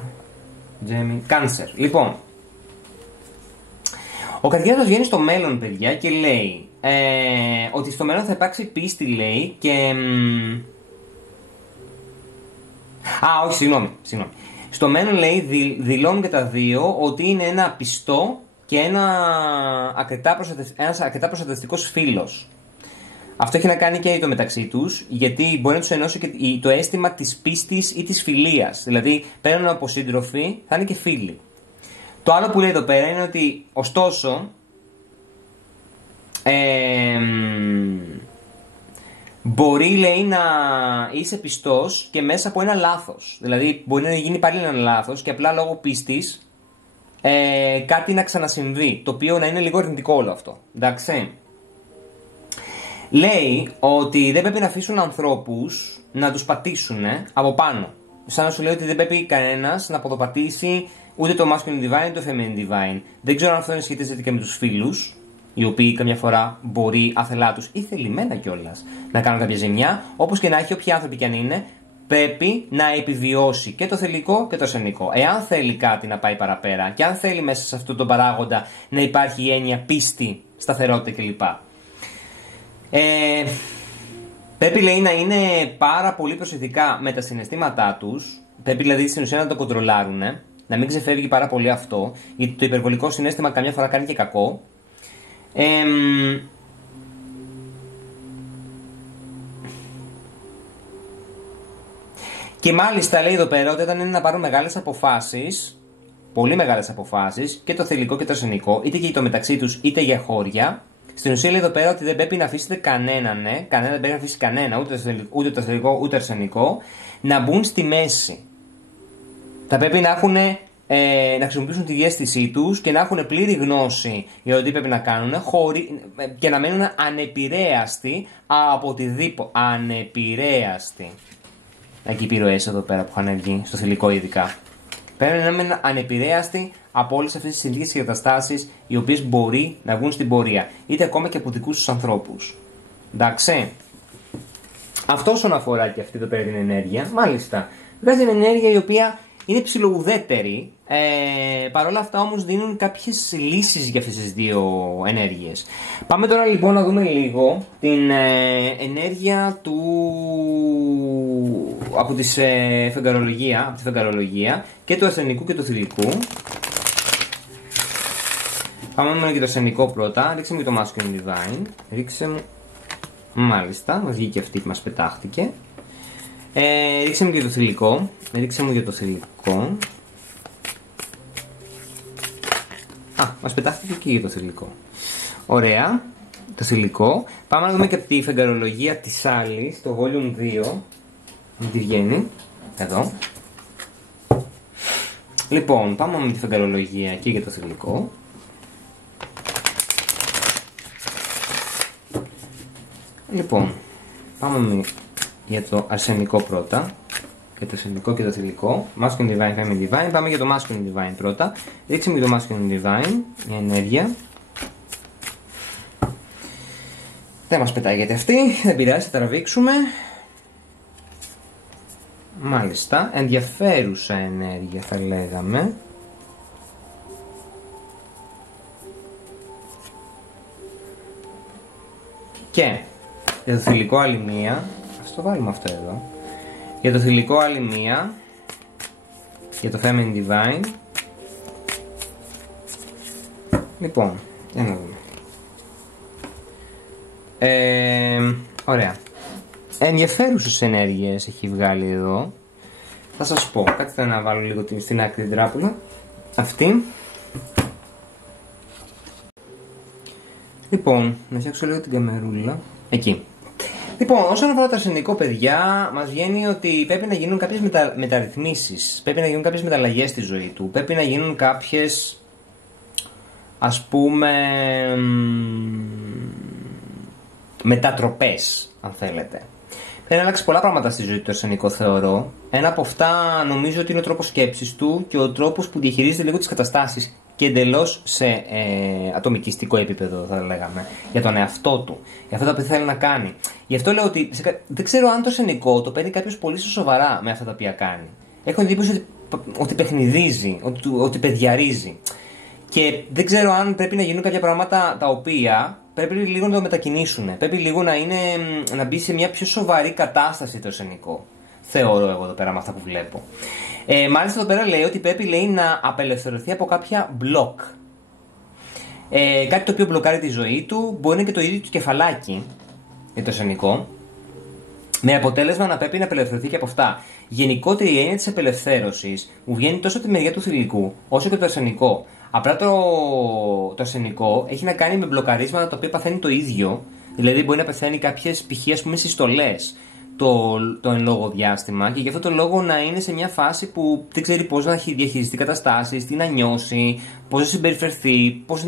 Gemini, Cancer. Λοιπόν, ο καρκίνος βγαίνει στο μέλλον, παιδιά, και λέει ότι στο μέλλον θα υπάρξει πίστη, λέει, και... όχι, συγγνώμη. Στο μέλλον, λέει, δηλώνουν και τα δύο ότι είναι ένα πιστό και ένας αρκετά προστατευτικός φίλος. Αυτό έχει να κάνει και το μεταξύ τους, γιατί μπορεί να τους ενώσει και το αίσθημα της πίστης ή της φιλίας. Δηλαδή, πέραν από σύντροφοι, θα είναι και φίλοι. Το άλλο που λέει εδώ πέρα είναι ότι, ωστόσο, μπορεί, λέει, να είσαι πιστός και μέσα από ένα λάθος. Δηλαδή, μπορεί να γίνει πάλι ένα λάθος και απλά λόγω πίστης κάτι να ξανασυμβεί, το οποίο να είναι λίγο αρνητικό όλο αυτό. Εντάξει. Λέει ότι δεν πρέπει να αφήσουν ανθρώπους να τους πατήσουν από πάνω. Σαν να σου λέει ότι δεν πρέπει κανένας να ποδοπατήσει ούτε το masculine divine ούτε το feminine divine. Δεν ξέρω αν αυτό σχετίζεται και με τους φίλους, οι οποίοι καμιά φορά μπορεί αθελά τους ή θελημένα κιόλας να κάνουν κάποια ζημιά. Όπως και να έχει, όποιοι άνθρωποι κι αν είναι, πρέπει να επιβιώσει και το θηλυκό και το αρσενικό. Εάν θέλει κάτι να πάει παραπέρα και αν θέλει μέσα σε αυτόν τον παράγοντα να υπάρχει η έννοια πίστη, σταθερότητα κλπ. Πρέπει, λέει, να είναι πάρα πολύ προσεκτικά με τα συναισθήματά τους. Πρέπει δηλαδή στην ουσία να το κοντρολάρουν, να μην ξεφεύγει πάρα πολύ αυτό, γιατί το υπερβολικό συναίσθημα καμιά φορά κάνει και κακό. Και μάλιστα λέει εδώ πέρα ότι όταν είναι να πάρουν μεγάλες αποφάσεις, πολύ μεγάλες αποφάσεις, και το θηλυκό και το αρσενικό, είτε και το μεταξύ τους είτε για χώρια, στην ουσία λέει εδώ πέρα ότι δεν πρέπει να αφήσετε κανέναν, δεν πρέπει να αφήσει κανένα, ούτε το θηλυκό ούτε το αρσενικό, να μπουν στη μέση. Θα πρέπει να έχουν, να χρησιμοποιήσουν τη διαίσθησή τους και να έχουν πλήρη γνώση για το τι πρέπει να κάνουν και να μένουν ανεπηρέαστοι από οτιδήποτε. Ανεπηρέαστοι. Εκεί οι επιρροές εδώ πέρα που είχαν βγει, στο θηλυκό ειδικά. Πρέπει να μένουν ανεπηρέαστοι από όλες αυτές τις συνθήκες και καταστάσεις οι οποίες μπορεί να βγουν στην πορεία. Είτε ακόμα και από δικούς τους ανθρώπους. Εντάξει. Αυτό όσον αφορά και αυτή εδώ πέρα την ενέργεια. Μάλιστα. Βγάζει μια ενέργεια η οποία είναι ψιλοουδέτερη, παρ' όλα αυτά όμως δίνουν κάποιες λύσεις για αυτές τις δύο ενέργειες. Πάμε τώρα λοιπόν να δούμε λίγο την ενέργεια από τη φεγγαρολογία και του αρσενικού και του θηλυκού. Πάμε μόνο για το αρσενικό πρώτα. Ρίξε μου και το Masculine Divine. Ρίξε μου. Μάλιστα, μας βγήκε αυτή που μας πετάχτηκε. Ρίξε μου και το θηλυκό. Μας πετάχτηκε και για το θηλυκό. Ωραία. Το θηλυκό. Πάμε να δούμε και τη φεγγαρολογία της άλλης, το volume 2. Τι βγαίνει. Εδώ. Λοιπόν, πάμε με τη φεγγαρολογία και για το θηλυκό. Λοιπόν, πάμε για το αρσενικό πρώτα. Και το αρσενικό και το θηλυκό. Masculine Divine, Feminine Divine. Πάμε για το Masculine Divine πρώτα. Ρίξαμε για το Masculine Divine. Μια ενέργεια. Δεν μας πετάγεται αυτή. Δεν πειράζει, θα τραβήξουμε. Μάλιστα. Ενδιαφέρουσα ενέργεια θα λέγαμε. Και για το θηλυκό άλλη μία. Ας το βάλουμε αυτό εδώ. Για το θηλυκό άλλη μία. Για το Feminine Divine. Λοιπόν, για να δούμε. Ωραία. Ενδιαφέρουσες ενέργειες έχει βγάλει εδώ. Θα σας πω. Κάτσε να βάλω λίγο στην άκρη την τράπουλα. Αυτή. Λοιπόν, να φτιάξω λίγο την καμερούλα. Εκεί. Λοιπόν, όσον αφορά το αρσενικό, παιδιά, μας βγαίνει ότι πρέπει να γίνουν κάποιες μεταρρυθμίσεις. Πρέπει να γίνουν κάποιες μεταλλαγές στη ζωή του. Πρέπει να γίνουν κάποιες, ας πούμε, μετατροπές, αν θέλετε. Πρέπει να αλλάξει πολλά πράγματα στη ζωή του το αρσενικό, θεωρώ. Ένα από αυτά νομίζω ότι είναι ο τρόπος σκέψης του και ο τρόπος που διαχειρίζεται λίγο τις καταστάσεις και εντελώς σε ατομικιστικό επίπεδο, θα λέγαμε, για τον εαυτό του, για αυτά που θέλει να κάνει. Γι' αυτό λέω ότι δεν ξέρω αν το αρσενικό το παίρνει κάποιος πολύ σοβαρά με αυτά τα οποία κάνει. Έχω εντύπωση ότι παιχνιδίζει, ότι παιδιαρίζει. Και δεν ξέρω αν πρέπει να γίνουν κάποια πράγματα τα οποία πρέπει λίγο να το μετακινήσουν. Πρέπει λίγο να μπει σε μια πιο σοβαρή κατάσταση το αρσενικό. Θεωρώ εγώ εδώ πέρα με αυτά που βλέπω. Μάλιστα εδώ πέρα λέει ότι πρέπει, λέει, να απελευθερωθεί από κάποια μπλοκ. Κάτι το οποίο μπλοκάρει τη ζωή του, μπορεί να είναι και το ίδιο του κεφαλάκι για το αρσενικό. Με αποτέλεσμα να πρέπει να απελευθερωθεί και από αυτά. Γενικότερη η έννοια της απελευθέρωσης μου βγαίνει τόσο από τη μεριά του θηλυκού όσο και το αρσενικό. Απλά το αρσενικό έχει να κάνει με μπλοκαρίσματα τα οποία παθαίνει το ίδιο. Δηλαδή μπορεί να πεθαίνει κάποιες π.χ. ας πούμε συστολές το εν λόγω διάστημα και γι' αυτό το λόγο να είναι σε μια φάση που δεν ξέρει πώς να διαχειριστεί καταστάσεις, τι να νιώσει, πώς να συμπεριφερθεί, πώς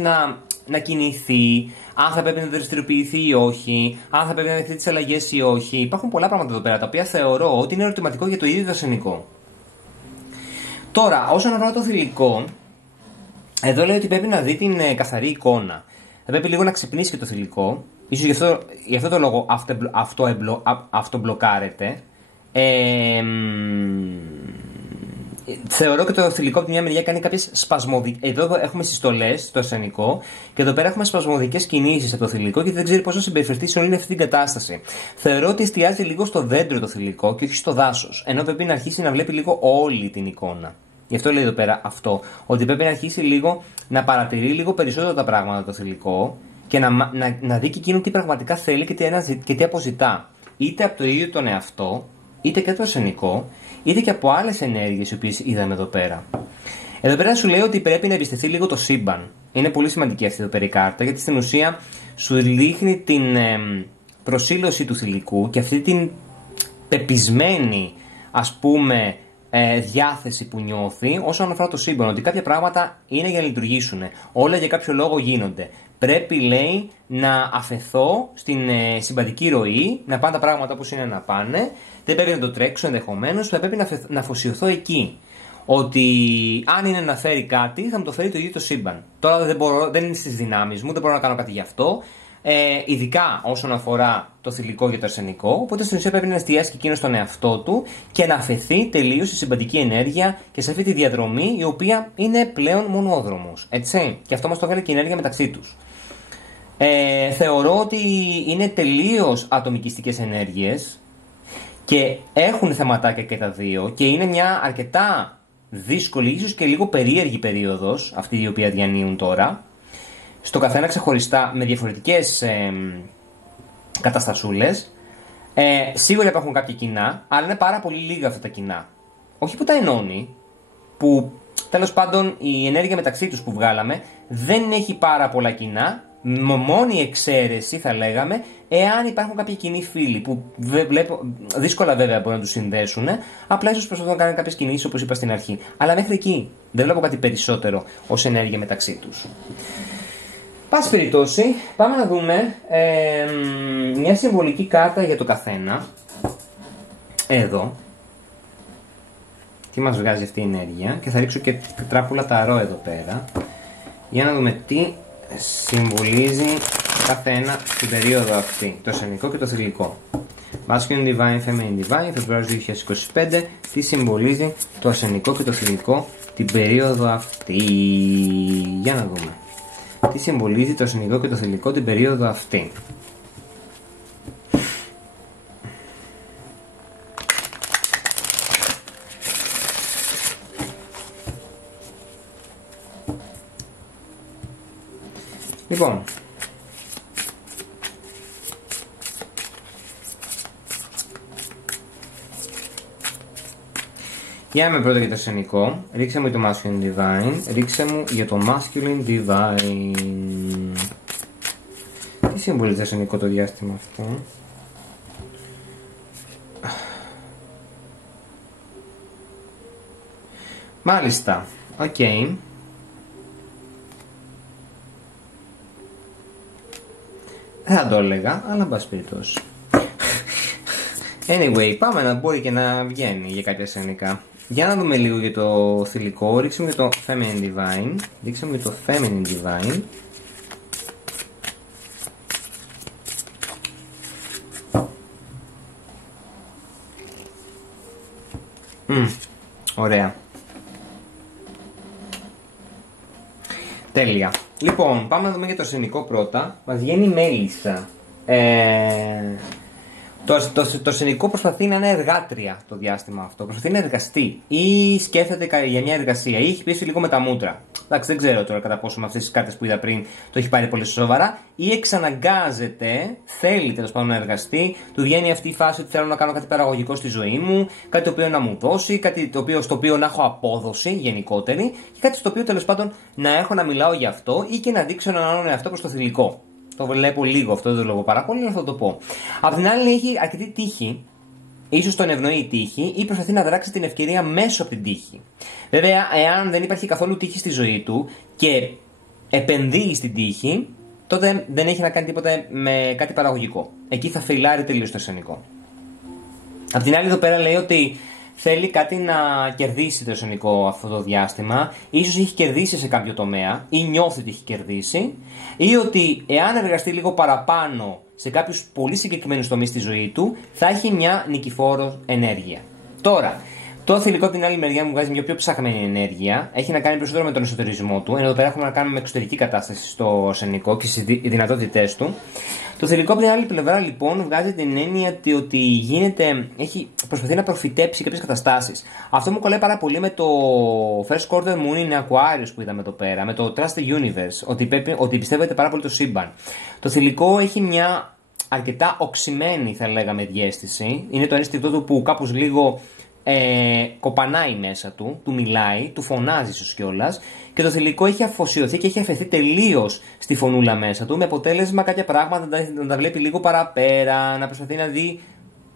να κινηθεί, αν θα πρέπει να δραστηριοποιηθεί ή όχι, αν θα πρέπει να δεχτεί τις αλλαγές ή όχι. Υπάρχουν πολλά πράγματα εδώ πέρα τα οποία θεωρώ ότι είναι ερωτηματικό για το ίδιο το αρσενικό. Τώρα, όσον αφορά το θηλυκό, εδώ λέει ότι πρέπει να δει την καθαρή εικόνα. Θα πρέπει λίγο να ξυπνήσει και το θηλυκό. Ίσως γι' αυτό το λόγο αυτομπλοκάρεται. Θεωρώ και το θηλυκό από τη μια μεριά κάνει κάποιες σπασμωδικές. Εδώ έχουμε συστολές, το αρσενικό, και εδώ πέρα έχουμε σπασμωδικές κινήσεις από το θηλυκό, γιατί δεν ξέρει πώς να συμπεριφερθεί σε όλη αυτή την κατάσταση. Θεωρώ ότι εστιάζει λίγο στο δέντρο το θηλυκό και όχι στο δάσος. Ενώ πρέπει να αρχίσει να βλέπει λίγο όλη την εικόνα. Γι' αυτό λέει εδώ πέρα αυτό. Ότι πρέπει να αρχίσει λίγο να παρατηρεί λίγο περισσότερο τα πράγματα το θηλυκό και να δει και εκείνο τι πραγματικά θέλει και τι αποζητά. Είτε από το ίδιο τον εαυτό, είτε και το αρσενικό, είτε και από άλλες ενέργειες οι οποίες είδαμε εδώ πέρα. Εδώ πέρα σου λέει ότι πρέπει να εμπιστευτεί λίγο το σύμπαν. Είναι πολύ σημαντική αυτή εδώ πέρα η κάρτα, γιατί στην ουσία σου δείχνει την προσήλωση του θηλυκού και αυτή την πεπισμένη, ας πούμε, διάθεση που νιώθει όσον αφορά το σύμπαν. Ότι κάποια πράγματα είναι για να λειτουργήσουν. Όλα για κάποιο λόγο γίνονται. Πρέπει, λέει, να αφεθώ στην συμπαντική ροή, να πάνε τα πράγματα όπως είναι να πάνε. Δεν πρέπει να το τρέξω ενδεχομένως, θα πρέπει να αφοσιωθώ εκεί. Ότι αν είναι να φέρει κάτι, θα μου το φέρει το ίδιο το σύμπαν. Τώρα δεν είναι στις δυνάμεις μου, δεν μπορώ να κάνω κάτι γι' αυτό. Ειδικά όσον αφορά το θηλυκό και το αρσενικό. Οπότε στην ουσία πρέπει να εστιάσει και εκείνο στον εαυτό του και να αφαιθεί τελείως στη συμπαντική ενέργεια και σε αυτή τη διαδρομή η οποία είναι πλέον μονόδρομος. Έτσι. Και αυτό μας το έβγαλε και η ενέργεια μεταξύ τους. Θεωρώ ότι είναι τελείως ατομικιστικές ενέργειες και έχουν θεματάκια και τα δύο και είναι μια αρκετά δύσκολη, ίσως και λίγο περίεργη περίοδος αυτή η οποία διανύουν τώρα. Στο καθένα ξεχωριστά με διαφορετικές καταστασούλες. Σίγουρα υπάρχουν κάποια κοινά, αλλά είναι πάρα πολύ λίγα αυτά τα κοινά. Όχι που τα ενώνει, που τέλος πάντων η ενέργεια μεταξύ τους που βγάλαμε δεν έχει πάρα πολλά κοινά. Μόνη εξαίρεση θα λέγαμε εάν υπάρχουν κάποιοι κοινοί φίλοι που δύσκολα βέβαια μπορούν να τους συνδέσουν, απλά ίσως προσπαθούν να κάνουν κάποιες κινήσεις όπως είπα στην αρχή. Αλλά μέχρι εκεί δεν βλέπω κάτι περισσότερο ως ενέργεια μεταξύ τους. Πάση περιπτώσει, πάμε να δούμε μια συμβολική κάρτα για το καθένα. Εδώ. Τι μας βγάζει αυτή η ενέργεια. Και θα ρίξω και τράπουλα ταρό εδώ πέρα. Για να δούμε τι συμβολίζει καθένα στην περίοδο αυτή. Το αρσενικό και το θηλυκό. Masculine Divine, Feminine Divine, Φεβρουάριο 2025. Τι συμβολίζει το αρσενικό και το θηλυκό την περίοδο αυτή. Για να δούμε. Τι συμβολίζει το αρσενικό και το θηλυκό την περίοδο αυτή. Λοιπόν, για να είμαι πρώτα για το αρσενικό, ρίξε μου το Masculine Divine, ρίξε μου για το Masculine Divine. Τι συμβολίζει το αρσενικό το διάστημα αυτό. Μάλιστα, οκ. Δεν θα το έλεγα, αλλά μπας περιπτώσει. Anyway, πάμε να μπορεί και να βγαίνει για κάποια αρσενικά. Για να δούμε λίγο για το θηλυκό, ρίξουμε για το Feminine Divine. Ρίξαμε για το Feminine Divine. Ωραία. Τέλεια. Λοιπόν, πάμε να δούμε για το αρσενικό πρώτα. Μας βγαίνει η Μέλισσα. Το αρσενικό προσπαθεί να είναι εργάτρια το διάστημα αυτό. Προσπαθεί να εργαστεί. Ή σκέφτεται για μια εργασία. Ή έχει πέσει λίγο με τα μούτρα. Εντάξει, δεν ξέρω τώρα κατά πόσο με αυτές τις κάρτες που είδα πριν το έχει πάρει πολύ σοβαρά. Ή εξαναγκάζεται, θέλει τέλος πάντων να εργαστεί. Του βγαίνει αυτή η φάση ότι θέλω να κάνω κάτι παραγωγικό στη ζωή μου. Κάτι το οποίο να μου δώσει. Κάτι στο οποίο να έχω απόδοση γενικότερη. Και κάτι στο οποίο τέλος πάντων να έχω να μιλάω για αυτό ή και να δείξω έναν άλλον εαυτό προς το θηλυκό. Το βλέπω λίγο αυτό, δεν το λόγω πάρα πολύ, αλλά θα το πω. Απ' την άλλη, έχει αρκετή τύχη, ίσως τον ευνοεί η τύχη, ή προσπαθεί να δράξει την ευκαιρία μέσω από την τύχη. Βέβαια, εάν δεν υπάρχει καθόλου τύχη στη ζωή του και επενδύει στην τύχη, τότε δεν έχει να κάνει τίποτα με κάτι παραγωγικό. Εκεί θα φεϊλάρει τελείως το αρσενικό. Απ' την άλλη, εδώ πέρα λέει ότι θέλει κάτι να κερδίσει το αρσενικό αυτό το διάστημα, ίσως έχει κερδίσει σε κάποιο τομέα ή νιώθει ότι έχει κερδίσει, ή ότι εάν εργαστεί λίγο παραπάνω σε κάποιους πολύ συγκεκριμένους τομείς στη ζωή του, θα έχει μια νικηφόρο ενέργεια. Τώρα, το θηλυκό από την άλλη μεριά μου βγάζει μια πιο ψαχμένη ενέργεια. Έχει να κάνει περισσότερο με τον εσωτερισμό του. Ενώ εδώ πέρα έχουμε να κάνουμε με εξωτερική κατάσταση στο αρσενικό και στις δυνατότητές του. Το θηλυκό από την άλλη πλευρά λοιπόν βγάζει την έννοια ότι προσπαθεί να προφητέψει κάποιες καταστάσεις. Αυτό μου κολλάει πάρα πολύ με το First Quarter Moon in Aquarius που είδαμε εδώ πέρα, με το Trust the Universe, ότι πιστεύετε πάρα πολύ το σύμπαν. Το θηλυκό έχει μια αρκετά οξυμένη, θα λέγαμε, διαίσθηση. Είναι το ένστικτό του που κάπως λίγο κοπανάει μέσα του, του μιλάει, του φωνάζει ίσως κιόλας, και το θηλυκό έχει αφοσιωθεί και έχει αφαιθεί τελείως στη φωνούλα μέσα του, με αποτέλεσμα κάποια πράγματα να τα βλέπει λίγο παραπέρα, να προσπαθεί να δει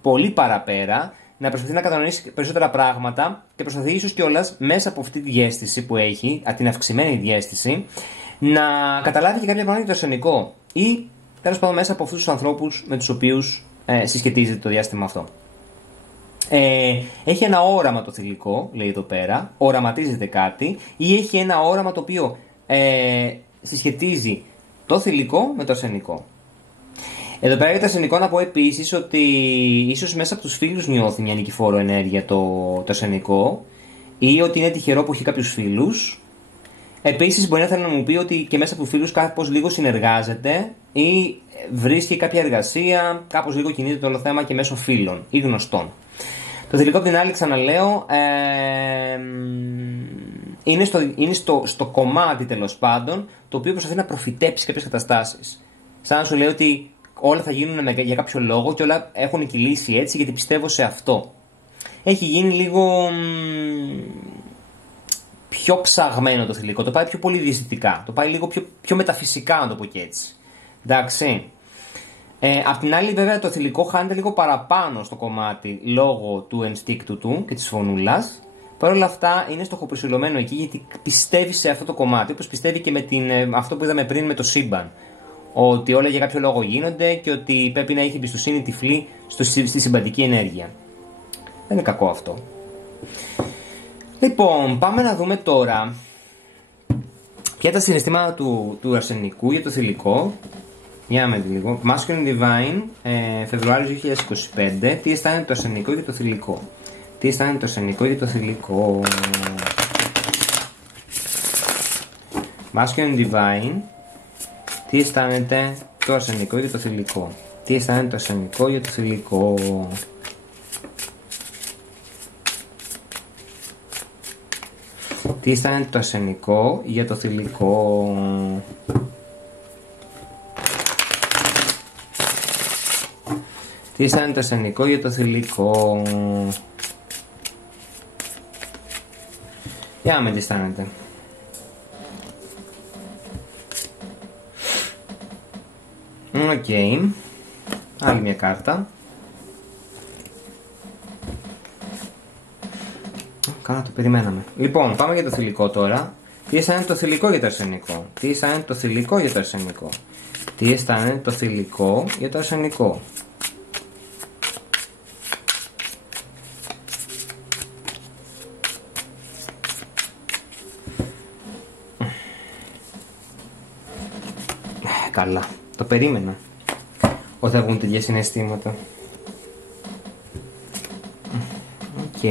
πολύ παραπέρα, να προσπαθεί να κατανοήσει περισσότερα πράγματα και προσπαθεί ίσως κιόλας μέσα από αυτή τη διαίσθηση που έχει, την αυξημένη διαίσθηση, να καταλάβει και κάποια πράγματα για το αρσενικό ή τέλος πάντων μέσα από αυτούς τους ανθρώπους με τους οποίους συσχετίζεται το διάστημα αυτό. Έχει ένα όραμα το θηλυκό, λέει εδώ πέρα, οραματίζεται κάτι, ή έχει ένα όραμα το οποίο συσχετίζει το θηλυκό με το αρσενικό. Εδώ πέρα για το αρσενικό να πω επίσης ότι ίσως μέσα από τους φίλους νιώθει μια νικηφόρο ενέργεια το αρσενικό, ή ότι είναι τυχερό που έχει κάποιους φίλους. Επίσης μπορεί να θέλει να μου πει ότι και μέσα από τους φίλους κάπως λίγο συνεργάζεται ή βρίσκει κάποια εργασία, κάπως λίγο κινείται το όλο θέμα και μέσω φίλων ή γνωστών. Το θηλυκό από την άλλη, ξαναλέω, είναι στο κομμάτι τέλος πάντων το οποίο προσπαθεί να προφητέψει κάποιες καταστάσεις. Σαν να σου λέει ότι όλα θα γίνουν για κάποιο λόγο και όλα έχουν κυλήσει έτσι γιατί πιστεύω σε αυτό. Έχει γίνει λίγο πιο ψαγμένο το θηλυκό, το πάει πιο πολύ διαισθητικά, το πάει λίγο πιο μεταφυσικά, να το πω και έτσι. Εντάξει. Απ' την άλλη, βέβαια, το θηλυκό χάνεται λίγο παραπάνω στο κομμάτι λόγω του ενστίκτου του και της φωνούλας. Παρ' όλα αυτά, είναι στοχοπροσιλωμένο εκεί γιατί πιστεύει σε αυτό το κομμάτι, όπως πιστεύει και με αυτό που είδαμε πριν με το σύμπαν. Ότι όλα για κάποιο λόγο γίνονται και ότι πρέπει να έχει εμπιστοσύνη τυφλή στη συμπαντική ενέργεια. Δεν είναι κακό αυτό. Λοιπόν, πάμε να δούμε τώρα ποια τα συναισθήματα του αρσενικού για το θηλυκό. Για να δούμε λίγο. Masculine Divine, Φεβρουάριος 2025. Τι αισθάνεται το αρσενικό για το θηλυκό. Τι αισθάνεται το αρσενικό για το θηλυκό. Masculine Divine. Τι αισθάνεται το αρσενικό για το θηλυκό. Τι αισθάνεται το αρσενικό για το θηλυκό. Τι αισθάνεται το αρσενικό για το θηλυκό. Τι αισθάνεται το αρσενικό για το θηλυκό. Για να τι αισθάνεται. Οκ. Άλλη μια κάρτα. Καλά, το περιμέναμε. Λοιπόν, πάμε για το θηλυκό τώρα. Τι αισθάνεται το θηλυκό για το αρσενικό. Τι αισθάνεται το θηλυκό για το αρσενικό. Τι αισθάνεται το θηλυκό για το αρσενικό. Καλά, το περίμενα ότι θα βγουν τέτοια συναισθήματα. Οκ.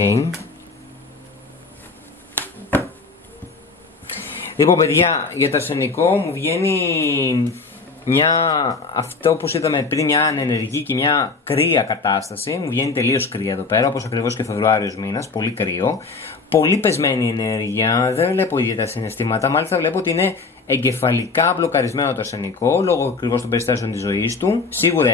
Λοιπόν, παιδιά, για το αρσενικό μου βγαίνει αυτό όπως είδαμε πριν, μια ανενεργή και μια κρύα κατάσταση. Μου βγαίνει τελείως κρύα εδώ πέρα, όπως ακριβώς και ο Φεβρουάριος μήνας, πολύ κρύο. Πολύ πεσμένη ενέργεια, δεν βλέπω ιδιαίτερα συναισθήματα, μάλιστα βλέπω ότι είναι εγκεφαλικά μπλοκαρισμένο το αρσενικό λόγω ακριβώς των περιστάσεων της ζωής του. Σίγουρα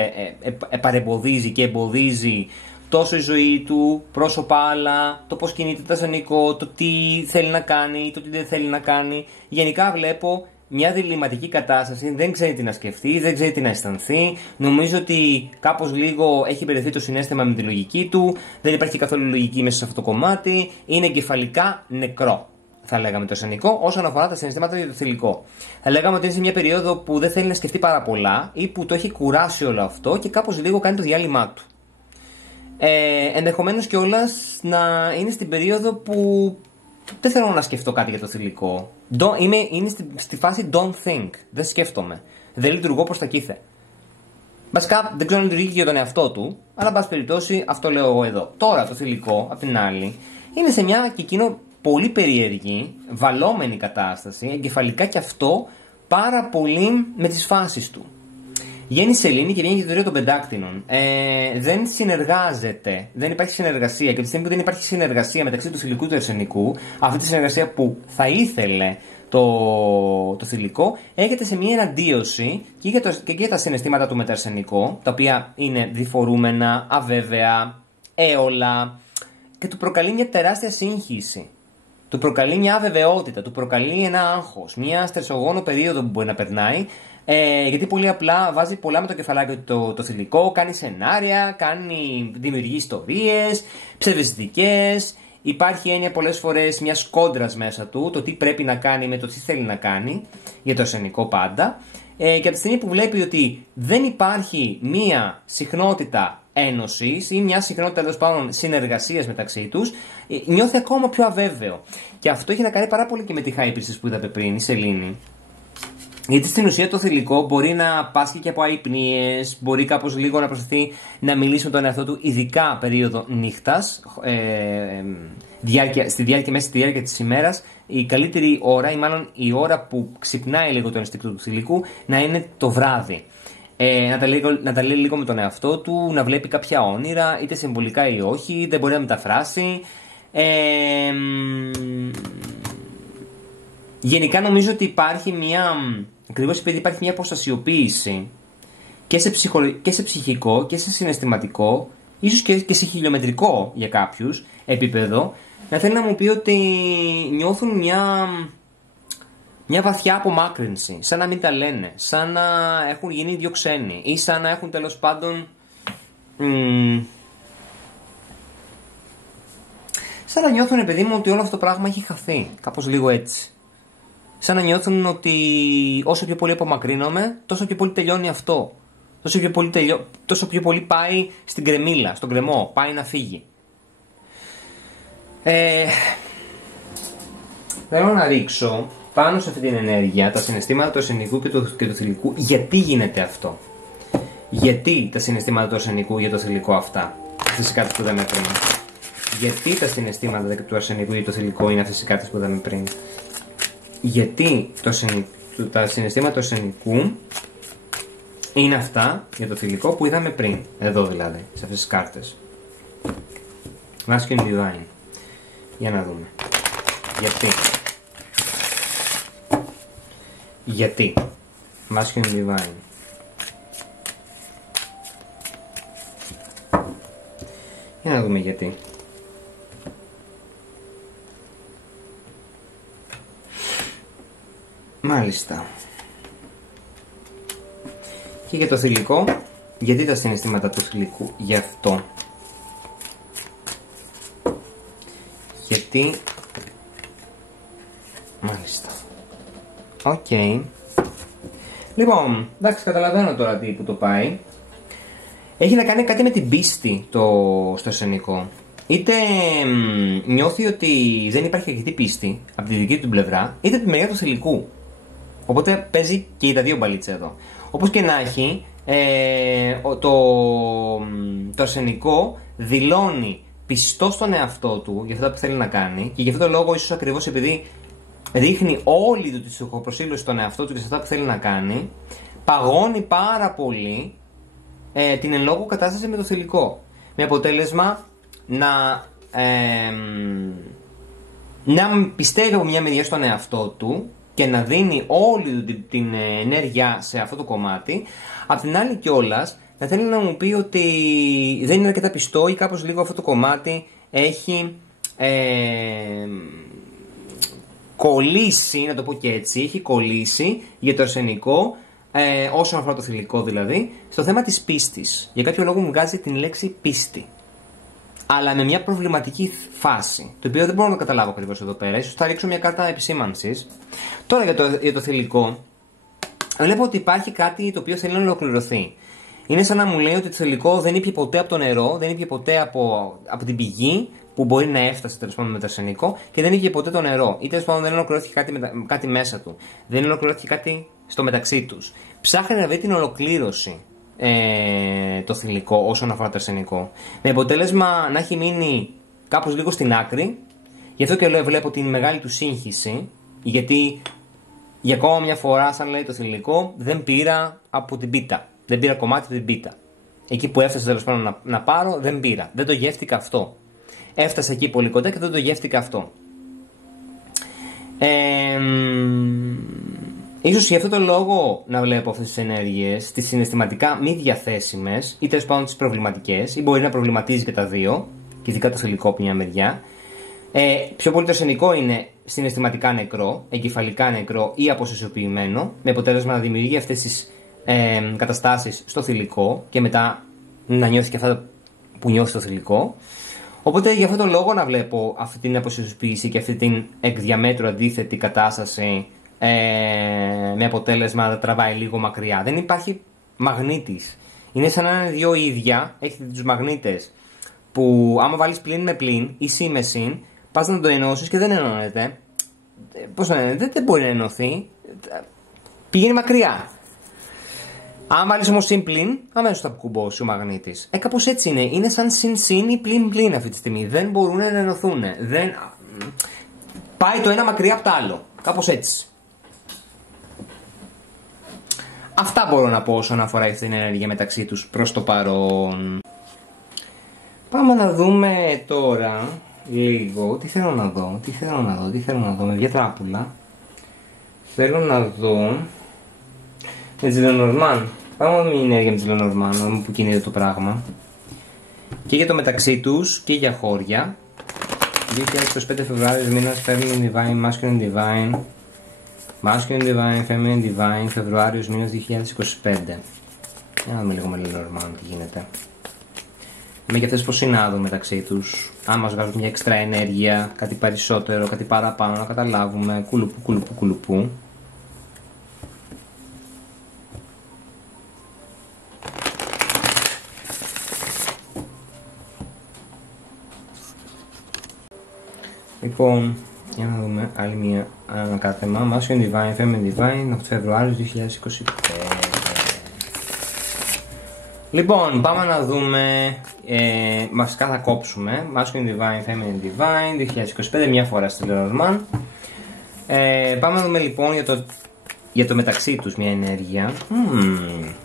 παρεμποδίζει και εμποδίζει τόσο η ζωή του, πρόσωπα άλλα, το πώς κινείται το αρσενικό, το τι θέλει να κάνει, το τι δεν θέλει να κάνει. Γενικά βλέπω μια διλημματική κατάσταση, δεν ξέρει τι να σκεφτεί, δεν ξέρει τι να αισθανθεί. Νομίζω ότι κάπως λίγο έχει μπερδευτεί το συναίσθημα με τη λογική του, δεν υπάρχει καθόλου λογική μέσα σε αυτό το κομμάτι, είναι εγκεφαλικά νεκρό. Θα λέγαμε το αρσενικό, όσον αφορά τα συναισθήματα για το θηλυκό. Θα λέγαμε ότι είναι σε μια περίοδο που δεν θέλει να σκεφτεί πάρα πολλά ή που το έχει κουράσει όλο αυτό και κάπως λίγο κάνει το διάλειμμά του. Ενδεχομένως κιόλας να είναι στην περίοδο που δεν θέλω να σκεφτώ κάτι για το θηλυκό. Είναι στη φάση don't think. Δεν σκέφτομαι. Δεν λειτουργώ προς τα κήθε. Βασικά δεν ξέρω αν λειτουργεί και για τον εαυτό του, αλλά εν πάση περιπτώσει αυτό λέω εγώ εδώ. Τώρα το θηλυκό, απ' την άλλη, είναι σε μια και εκείνο πολύ περίεργη, βαλόμενη κατάσταση, εγκεφαλικά και αυτό πάρα πολύ με τις φάσεις του. Βγαίνει σελήνη και βγαίνει και το τρίο των πεντάκτηνων. Δεν συνεργάζεται, δεν υπάρχει συνεργασία. Και τη στιγμή που δεν υπάρχει συνεργασία μεταξύ του θηλυκού και του αρσενικού, αυτή τη συνεργασία που θα ήθελε το θηλυκό, έρχεται σε μια εναντίωση και για τα συναισθήματα του με το αρσενικό, τα οποία είναι διφορούμενα, αβέβαια, έολα, και του προκαλεί μια τεράστια σύγχυση. Του προκαλεί μια αβεβαιότητα, του προκαλεί ένα άγχος, μια στρεσογόνο περίοδο που μπορεί να περνάει. Γιατί πολύ απλά βάζει πολλά με το κεφαλάκι το θηλυκό, κάνει σενάρια, δημιουργεί ιστορίες, ψευδαισθητικές. Υπάρχει έννοια πολλές φορές μιας κόντρας μέσα του, το τι πρέπει να κάνει με το τι θέλει να κάνει, για το αρσενικό πάντα. Και από τη στιγμή που βλέπει ότι δεν υπάρχει μία συχνότητα ένωσης ή μια συχνότητα τέλος πάντων συνεργασίας μεταξύ τους, νιώθει ακόμα πιο αβέβαιο. Και αυτό έχει να κάνει πάρα πολύ και με τη hyperspace που είδατε πριν, η σελήνη. Γιατί στην ουσία το θηλυκό μπορεί να πάσχει και από αϊπνίες, μπορεί κάπως λίγο να προσπαθεί να μιλήσει με τον εαυτό του, ειδικά περίοδο νύχτας, μέσα στη διάρκεια της ημέρας. Η καλύτερη ώρα, ή μάλλον η ώρα που ξυπνάει λίγο το ενστικτό του θηλυκού, να είναι το βράδυ. Να τα λέει λίγο με τον εαυτό του, να βλέπει κάποια όνειρα, είτε συμβολικά ή όχι, δεν μπορεί να μεταφράσει. Γενικά νομίζω ότι υπάρχει ακριβώς επειδή υπάρχει μια αποστασιοποίηση και σε ψυχικό και σε συναισθηματικό, ίσως και σε χιλιομετρικό για κάποιους επίπεδο, να θέλει να μου πει ότι νιώθουν μια βαθιά απομάκρυνση, σαν να μην τα λένε, σαν να έχουν γίνει δύο ξένοι ή σαν να έχουν τέλος πάντων σαν να νιώθουν, παιδί μου, ότι όλο αυτό το πράγμα έχει χαθεί, κάπως λίγο έτσι. Σαν να νιώθουν ότι όσο πιο πολύ απομακρύνομαι, τόσο πιο πολύ τελειώνει αυτό. Τόσο πιο πολύ πάει στην κρεμίλα, στον κρεμό, πάει να φύγει. Θέλω να ρίξω πάνω σε αυτή την ενέργεια τα συναισθήματα του αρσενικού και του θηλυκού. Γιατί γίνεται αυτό? Γιατί τα συναισθήματα του αρσενικού για το θηλυκό αυτά? Αυτές οι κάρτες που είδαμε πριν. Γιατί τα συναισθήματα του αρσενικού για το θηλυκό είναι αυτές οι κάρτες που είδαμε πριν. Γιατί τα συναισθήματα του αρσενικού είναι αυτά για το θηλυκό που είδαμε πριν. Εδώ δηλαδή, σε αυτές τις κάρτες. Masculine Divine. Για να δούμε. Γιατί Masculine Divine. Για να δούμε γιατί. Μάλιστα. Και για το θηλυκό, γιατί τα συναισθήματα του θηλυκού γι' αυτό? Γιατί... Μάλιστα. Οκ. Λοιπόν, εντάξει, καταλαβαίνω τώρα τι που το πάει. Έχει να κάνει κάτι με την πίστη στο αρσενικό. Είτε νιώθει ότι δεν υπάρχει αρκετή πίστη από τη δική του πλευρά, είτε από τη μεριά του θηλυκού. Οπότε παίζει και τα δύο μπαλίτσες εδώ. Όπως και να έχει, το αρσενικό δηλώνει πιστό στον εαυτό του για αυτά που θέλει να κάνει, και γι' αυτό το λόγο, ίσως ακριβώς επειδή ρίχνει όλη του τη στοχοπροσήλωση στον εαυτό του και σε αυτά που θέλει να κάνει, παγώνει πάρα πολύ την εν λόγω κατάσταση με το θηλυκό. Με αποτέλεσμα να πιστεύει από μια μεριά στον εαυτό του και να δίνει όλη την ενέργεια σε αυτό το κομμάτι. Απ' την άλλη κιόλας θα θέλει να μου πει ότι δεν είναι αρκετά πιστό ή κάπως λίγο αυτό το κομμάτι έχει κολλήσει, να το πω και έτσι, έχει κολλήσει για το αρσενικό, όσον αφορά το θηλυκό δηλαδή, στο θέμα της πίστης. Για κάποιο λόγο μου βγάζει την λέξη πίστη, αλλά με μια προβληματική φάση, το οποίο δεν μπορώ να το καταλάβω ακριβώς εδώ πέρα. Ίσως θα ρίξω μια κάρτα επισήμανσης. Τώρα για το θηλυκό, βλέπω ότι υπάρχει κάτι το οποίο θέλει να ολοκληρωθεί. Είναι σαν να μου λέει ότι το θηλυκό δεν ήπιε ποτέ από το νερό, δεν ήπιε ποτέ από την πηγή που μπορεί να έφτασε τέλος πάντων με το αρσενικό, και δεν ήπιε ποτέ το νερό. Ή τέλος πάντων δεν ολοκληρώθηκε κάτι μέσα του. Δεν ολοκληρώθηκε κάτι στο μεταξύ τους. Ψάχνει να βρει την ολοκλήρωση το θηλυκό όσον αφορά το αρσενικό. Με αποτέλεσμα να έχει μείνει κάπως λίγο στην άκρη. Γι' αυτό και λέω, βλέπω την μεγάλη του σύγχυση, γιατί για ακόμα μια φορά, σαν λέει το θηλυκό, δεν πήρα από την πίτα. Δεν πήρα κομμάτι από την πίτα. Εκεί που έφτασα τέλος πάντων να πάρω, δεν πήρα. Δεν το γεύτηκα αυτό. Έφτασα εκεί πολύ κοντά και δεν το γεύτηκα αυτό. Ίσως για αυτό το λόγο να βλέπω αυτές τις ενέργειες, τις συναισθηματικά μη διαθέσιμες ή τέλος πάντων τις προβληματικές, ή μπορεί να προβληματίζει και τα δύο, και ειδικά το θηλυκό από μια μεριά. Πιο πολύ το αρσενικό είναι συναισθηματικά νεκρό, εγκεφαλικά νεκρό ή αποσυσιοποιημένο, με αποτέλεσμα να δημιουργεί αυτές τις καταστάσεις στο θηλυκό και μετά να νιώθει και αυτά που νιώθει το θηλυκό. Οπότε για αυτόν τον λόγο να βλέπω αυτή την αποσυσιοποίηση και αυτή την εκ διαμέτρου αντίθετη κατάσταση, με αποτέλεσμα να τραβάει λίγο μακριά. Δεν υπάρχει μαγνήτης. Είναι σαν να είναι δύο ίδια, έχετε τους μαγνήτες που άμα βάλεις πλην με πλην ή συν με συν, πας να το ενώσεις και δεν ενώνεται. Πώς να είναι, δεν μπορεί να ενωθεί. Πηγαίνει μακριά. Αν βάλεις όμως συν πλην, αμέσως θα κουμπώσει ο μαγνήτης. Κάπως έτσι είναι. Είναι σαν συν συν ή πλην πλην αυτή τη στιγμή. Δεν μπορούν να ενωθούν. Δεν... Πάει το ένα μακριά από το άλλο. Κάπως έτσι. Αυτά μπορώ να πω όσον αφορά αυτή την ενέργεια μεταξύ τους προς το παρόν. Πάμε να δούμε τώρα λίγο. Τι θέλω να δω. Με διατράπουλα. Θέλω να δω με τη Lenormand. Πάμε να δούμε η ενέργεια με τη Lenormand, να δούμε που κινείται το πράγμα. Και για το μεταξύ τους και για χώρια. 2025 Φεβρουάριο μήνας Feminine Divine, Masculine Divine. Masculine Divine, Feminine Divine, Φεβρουάριος μήνας 2025. Για να δούμε λίγο με Lenormand τι γίνεται. Με και αυτές πως συνάδουν μεταξύ τους. Αν μας βγάζουν μια εξτρά ενέργεια, κάτι περισσότερο, κάτι παραπάνω, να καταλάβουμε. Κουλουπού. Λοιπόν, για να δούμε άλλη μια ανακάτεμα. Masculine Divine, Feminine Divine, 8 Φεβρουάριο 2025. Λοιπόν, πάμε να δούμε. Βασικά θα κόψουμε. Masculine Divine, Feminine Divine, 2025, μια φορά στη Lenormand. Πάμε να δούμε λοιπόν για το μεταξύ τους μια ενέργεια.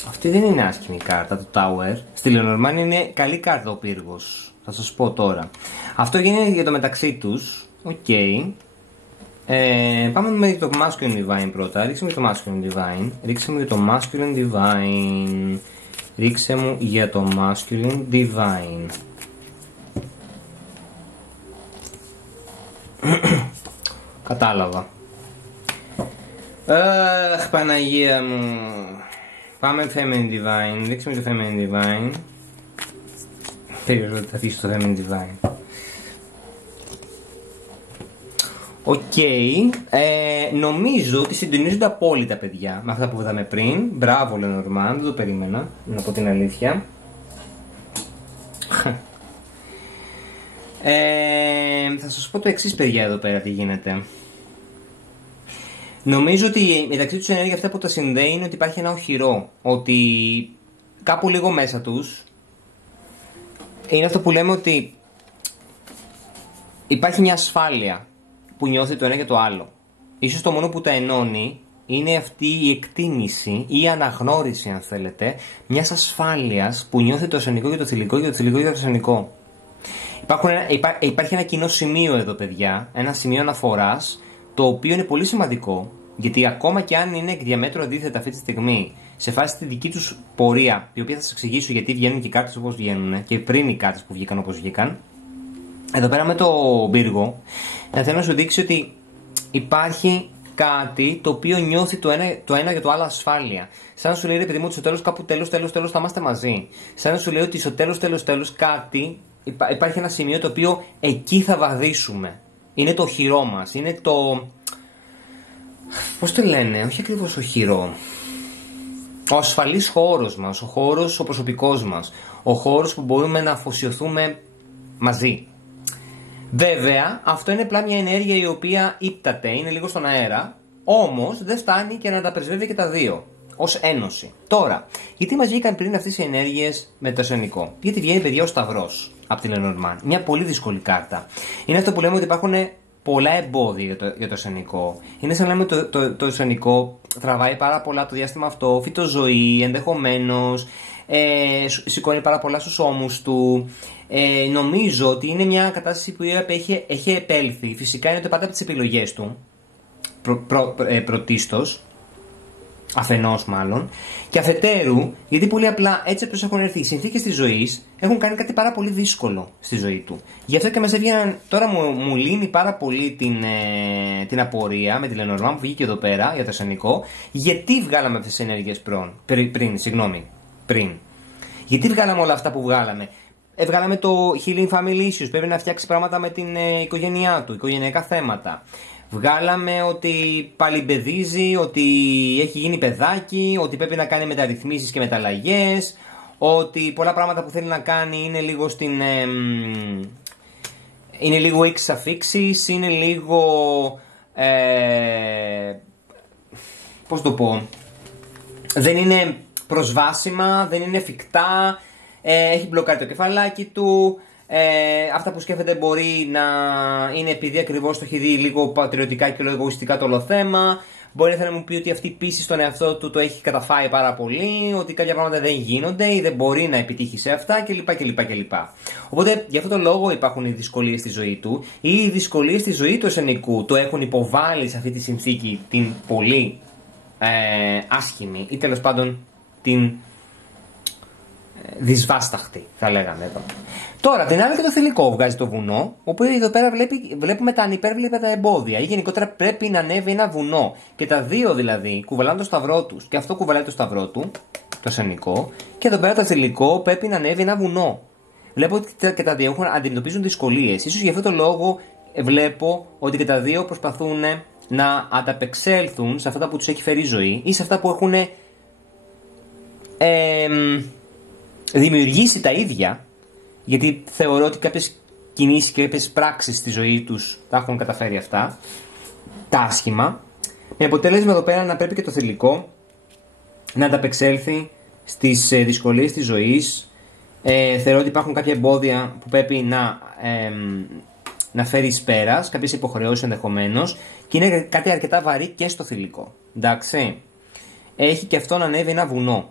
Αυτή δεν είναι άσχημη κάρτα, το Tower. Στη Lenormand είναι καλή κάρτα ο πύργος. Θα σας πω τώρα. Αυτό γίνεται για το μεταξύ τους. Οκ. Πάμε να δούμε για το Masculine Divine πρώτα. Ρίξε μου για το Masculine Divine. Ρίξε μου για το Masculine Divine. Κατάλαβα. Αχ, Παναγία μου. Πάμε Feminine Divine. Ρίξε μου το Feminine Divine. Περίμενα ότι θα αφήσω το Feminine Divine. Οκ. Νομίζω ότι συντονίζονται απόλυτα, παιδιά, με αυτά που είδαμε πριν. Μπράβο, Lenormand, δεν το περίμενα, να πω την αλήθεια. Θα σας πω το εξής, παιδιά, εδώ πέρα τι γίνεται. Νομίζω ότι μεταξύ τους ενέργεια αυτά που τα συνδέει είναι ότι υπάρχει ένα οχυρό. Ότι κάπου λίγο μέσα τους είναι αυτό που λέμε ότι υπάρχει μια ασφάλεια που νιώθει το ένα και το άλλο. Ίσως το μόνο που τα ενώνει είναι αυτή η εκτίμηση ή η αναγνώριση, αν θέλετε, μιας ασφάλειας που νιώθει το αρσενικό και το θηλυκό και το θηλυκό και το αρσενικό. Υπάρχει ένα κοινό σημείο εδώ, παιδιά, ένα σημείο αναφοράς, το οποίο είναι πολύ σημαντικό, γιατί ακόμα και αν είναι εκ διαμέτρου αντίθετα αυτή τη στιγμή, σε φάση τη δική τους πορεία, η οποία θα σας εξηγήσω γιατί βγαίνουν και οι κάρτες όπως βγαίνουν και πριν οι κάρτες που βγήκαν όπως βγήκαν, εδώ πέρα με το πύργο, θέλω να σου δείξει ότι υπάρχει κάτι το οποίο νιώθει το ένα για το άλλο ασφάλεια. Σαν να σου λέει, ρε παιδί μου, ότι στο τέλος κάπου τέλος θα είμαστε μαζί. Σαν να σου λέει ότι στο τέλος κάτι υπάρχει ένα σημείο το οποίο εκεί θα βαδίσουμε. Είναι το οχυρό μας, είναι το... Πώς το λένε, όχι ακριβώς οχυρό. Ο ασφαλής χώρος μας, ο χώρος ο προσωπικός μας, ο χώρος που μπορούμε να αφοσιωθούμε μαζί. Βέβαια, αυτό είναι απλά μια ενέργεια η οποία ύπταται, είναι λίγο στον αέρα, όμως δεν φτάνει και να τα πρεσβεύει και τα δύο. ως ένωση. Τώρα, γιατί μας βγήκαν πριν αυτές οι ενέργειες με το αρσενικό? Γιατί βγαίνει, παιδιά, ο Σταυρός από την Lenormand. Μια πολύ δύσκολη κάρτα. Είναι αυτό που λέμε ότι υπάρχουν πολλά εμπόδια για το αρσενικό. Είναι σαν να λέμε το αρσενικό τραβάει πάρα πολλά το διάστημα αυτό, φυτοζωή, ενδεχομένως, σηκώνει πάρα πολλά στους ώμους του. Νομίζω ότι είναι μια κατάσταση που έχει επέλθει. Φυσικά είναι το πάντα από τις επιλογές του. Πρωτίστως, αφενός μάλλον, και αφετέρου, γιατί πολύ απλά έτσι όπως έχουν έρθει οι συνθήκες της ζωής, έχουν κάνει κάτι πάρα πολύ δύσκολο στη ζωή του. Γι' αυτό και μας έβγαιναν, τώρα μου λύνει πάρα πολύ την απορία με τη Lenormand που βγήκε εδώ πέρα για το αρσενικό, γιατί βγάλαμε αυτές τις ενέργειες πριν. Γιατί βγάλαμε όλα αυτά που βγάλαμε? Βγάλαμε το Healing Family Issues, πρέπει να φτιάξει πράγματα με την οικογένειά του, οικογενειακά θέματα. Βγάλαμε ότι παλιμπεδίζει, ότι έχει γίνει παιδάκι, ότι πρέπει να κάνει μεταρρυθμίσεις και μεταλλαγές, ότι πολλά πράγματα που θέλει να κάνει είναι λίγο είναι λίγο ίξ αφήξεις, είναι λίγο πώς το πω, δεν είναι προσβάσιμα, δεν είναι εφικτά, έχει μπλοκάρει το κεφαλάκι του. Αυτά που σκέφτεται μπορεί να είναι επειδή ακριβώς το έχει δει λίγο πατριωτικά και λίγο εγωιστικά το όλο θέμα. Μπορεί να μου πει ότι αυτή η πίστη στον εαυτό του το έχει καταφάει πάρα πολύ, ότι κάποια πράγματα δεν γίνονται ή δεν μπορεί να επιτύχει σε αυτά κλπ. Οπότε γι' αυτό το λόγο υπάρχουν οι δυσκολίες στη ζωή του, ή οι δυσκολίες στη ζωή του αρσενικού το έχουν υποβάλει σε αυτή τη συνθήκη την πολύ άσχημη ή τέλος πάντων την δυσβάσταχτη, θα λέγαμε εδώ. Τώρα, την άλλη και το θηλυκό βγάζει το βουνό, όπου εδώ πέρα βλέπουμε τα ανυπέρβλητα τα εμπόδια, ή γενικότερα πρέπει να ανέβει ένα βουνό. Και τα δύο δηλαδή κουβαλάνε το σταυρό τους, και αυτό κουβαλάει το σταυρό του, το αρσενικό, και εδώ πέρα το θηλυκό πρέπει να ανέβει ένα βουνό. Βλέπω ότι και τα δύο αντιμετωπίζουν δυσκολίες. Ίσως γι' αυτό το λόγο βλέπω ότι και τα δύο προσπαθούν να ανταπεξέλθουν σε αυτά που τους έχει φέρει η ζωή, ή σε αυτά που έχουν δημιουργήσει τα ίδια, γιατί θεωρώ ότι κάποιες κινήσεις και κάποιες πράξεις στη ζωή τους τα έχουν καταφέρει αυτά, τα άσχημα, με αποτέλεσμα εδώ πέρα να πρέπει και το θηλυκό να ανταπεξέλθει στις δυσκολίες της ζωής. Θεωρώ ότι υπάρχουν κάποια εμπόδια που πρέπει να φέρει εις πέρας, κάποιες υποχρεώσεις ενδεχομένως, και είναι κάτι αρκετά βαρύ και στο θηλυκό. Εντάξει, έχει και αυτό να ανέβει ένα βουνό.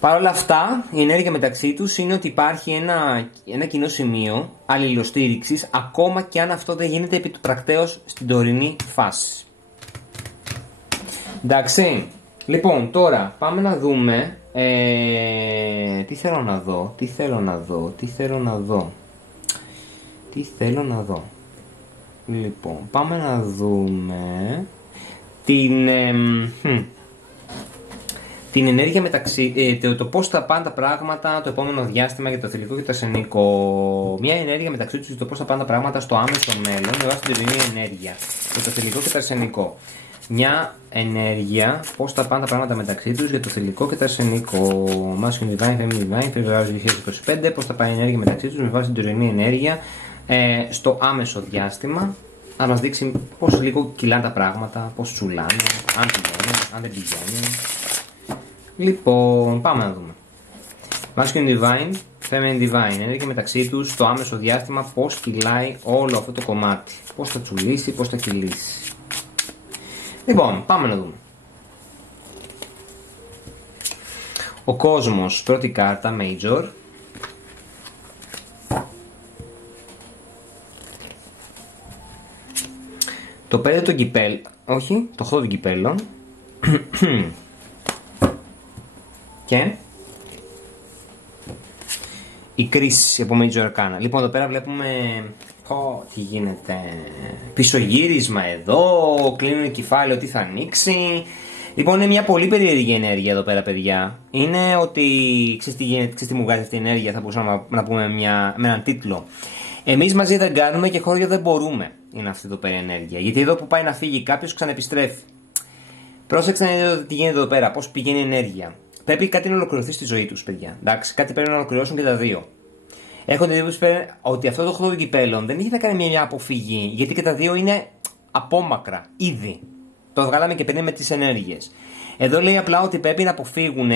Παρ' όλα αυτά, η ενέργεια μεταξύ τους είναι ότι υπάρχει ένα κοινό σημείο αλληλοστήριξης, ακόμα και αν αυτό δεν γίνεται επί του πρακτέως στην τωρινή φάση. Εντάξει, λοιπόν, τώρα πάμε να δούμε τι θέλω να δω. Λοιπόν, πάμε να δούμε την ενέργεια μεταξύ, το πώς θα πάνε τα πράγματα το επόμενο διάστημα για το θηλυκό και το αρσενικό. Μια ενέργεια μεταξύ τους, το πώς θα πάνε τα πράγματα στο άμεσο μέλλον, με βάση την τωρινή ενέργεια για το θηλυκό και το αρσενικό. Μια ενέργεια, πώς θα πάνε τα πράγματα μεταξύ τους για το θηλυκό και το αρσενικό. Masculine Divine, Feminine Divine, Φεβρουάριο 2025. Πώς θα πάει η ενέργεια μεταξύ τους με βάση την τωρινή ενέργεια στο άμεσο διάστημα. Να μας δείξει πώς λίγο κυλάνε τα πράγματα, πώς τσουλάνε, αν πηγαίνουν, αν δεν πηγαίνουν. Λοιπόν, πάμε να δούμε. Masculine Divine, Feminine Divine, ενέργεια μεταξύ τους στο άμεσο διάστημα, πώς κυλάει όλο αυτό το κομμάτι. Πώς θα τσουλήσει, πώς θα κυλήσει. Λοιπόν, πάμε να δούμε. Ο κόσμος, πρώτη κάρτα, Major. Το 5 των κυπέλων, όχι, το 8 των κυπέλων. Και η κρίση από Major Arcana. Λοιπόν, εδώ πέρα βλέπουμε τι γίνεται. Πισωγύρισμα εδώ, κλείνουν κεφάλαιο, τι θα ανοίξει. Λοιπόν, είναι μια πολύ περίεργη ενέργεια εδώ πέρα, παιδιά. Είναι ότι, ξέρεις τι μου βγάζει αυτή η ενέργεια, θα μπορούσαμε να πούμε με έναν τίτλο. Εμείς μαζί δεν κάνουμε και χώρια δεν μπορούμε. Είναι αυτή εδώ πέρα η ενέργεια. Γιατί εδώ που πάει να φύγει κάποιος ξαναεπιστρέφει. Πρόσεξε να δείτε τι γίνεται εδώ πέρα, πώς πηγαίνει η ενέργεια. Πρέπει κάτι να ολοκληρωθεί στη ζωή τους, παιδιά. Εντάξει, κάτι πρέπει να ολοκληρώσουν και τα δύο. Έχω την εντύπωση ότι αυτό το 8 των κυπέλων δεν έχει να κάνει μια αποφυγή, γιατί και τα δύο είναι απόμακρα ήδη. το βγάλαμε και πριν με τις ενέργειες. Εδώ λέει απλά ότι πρέπει να αποφύγουν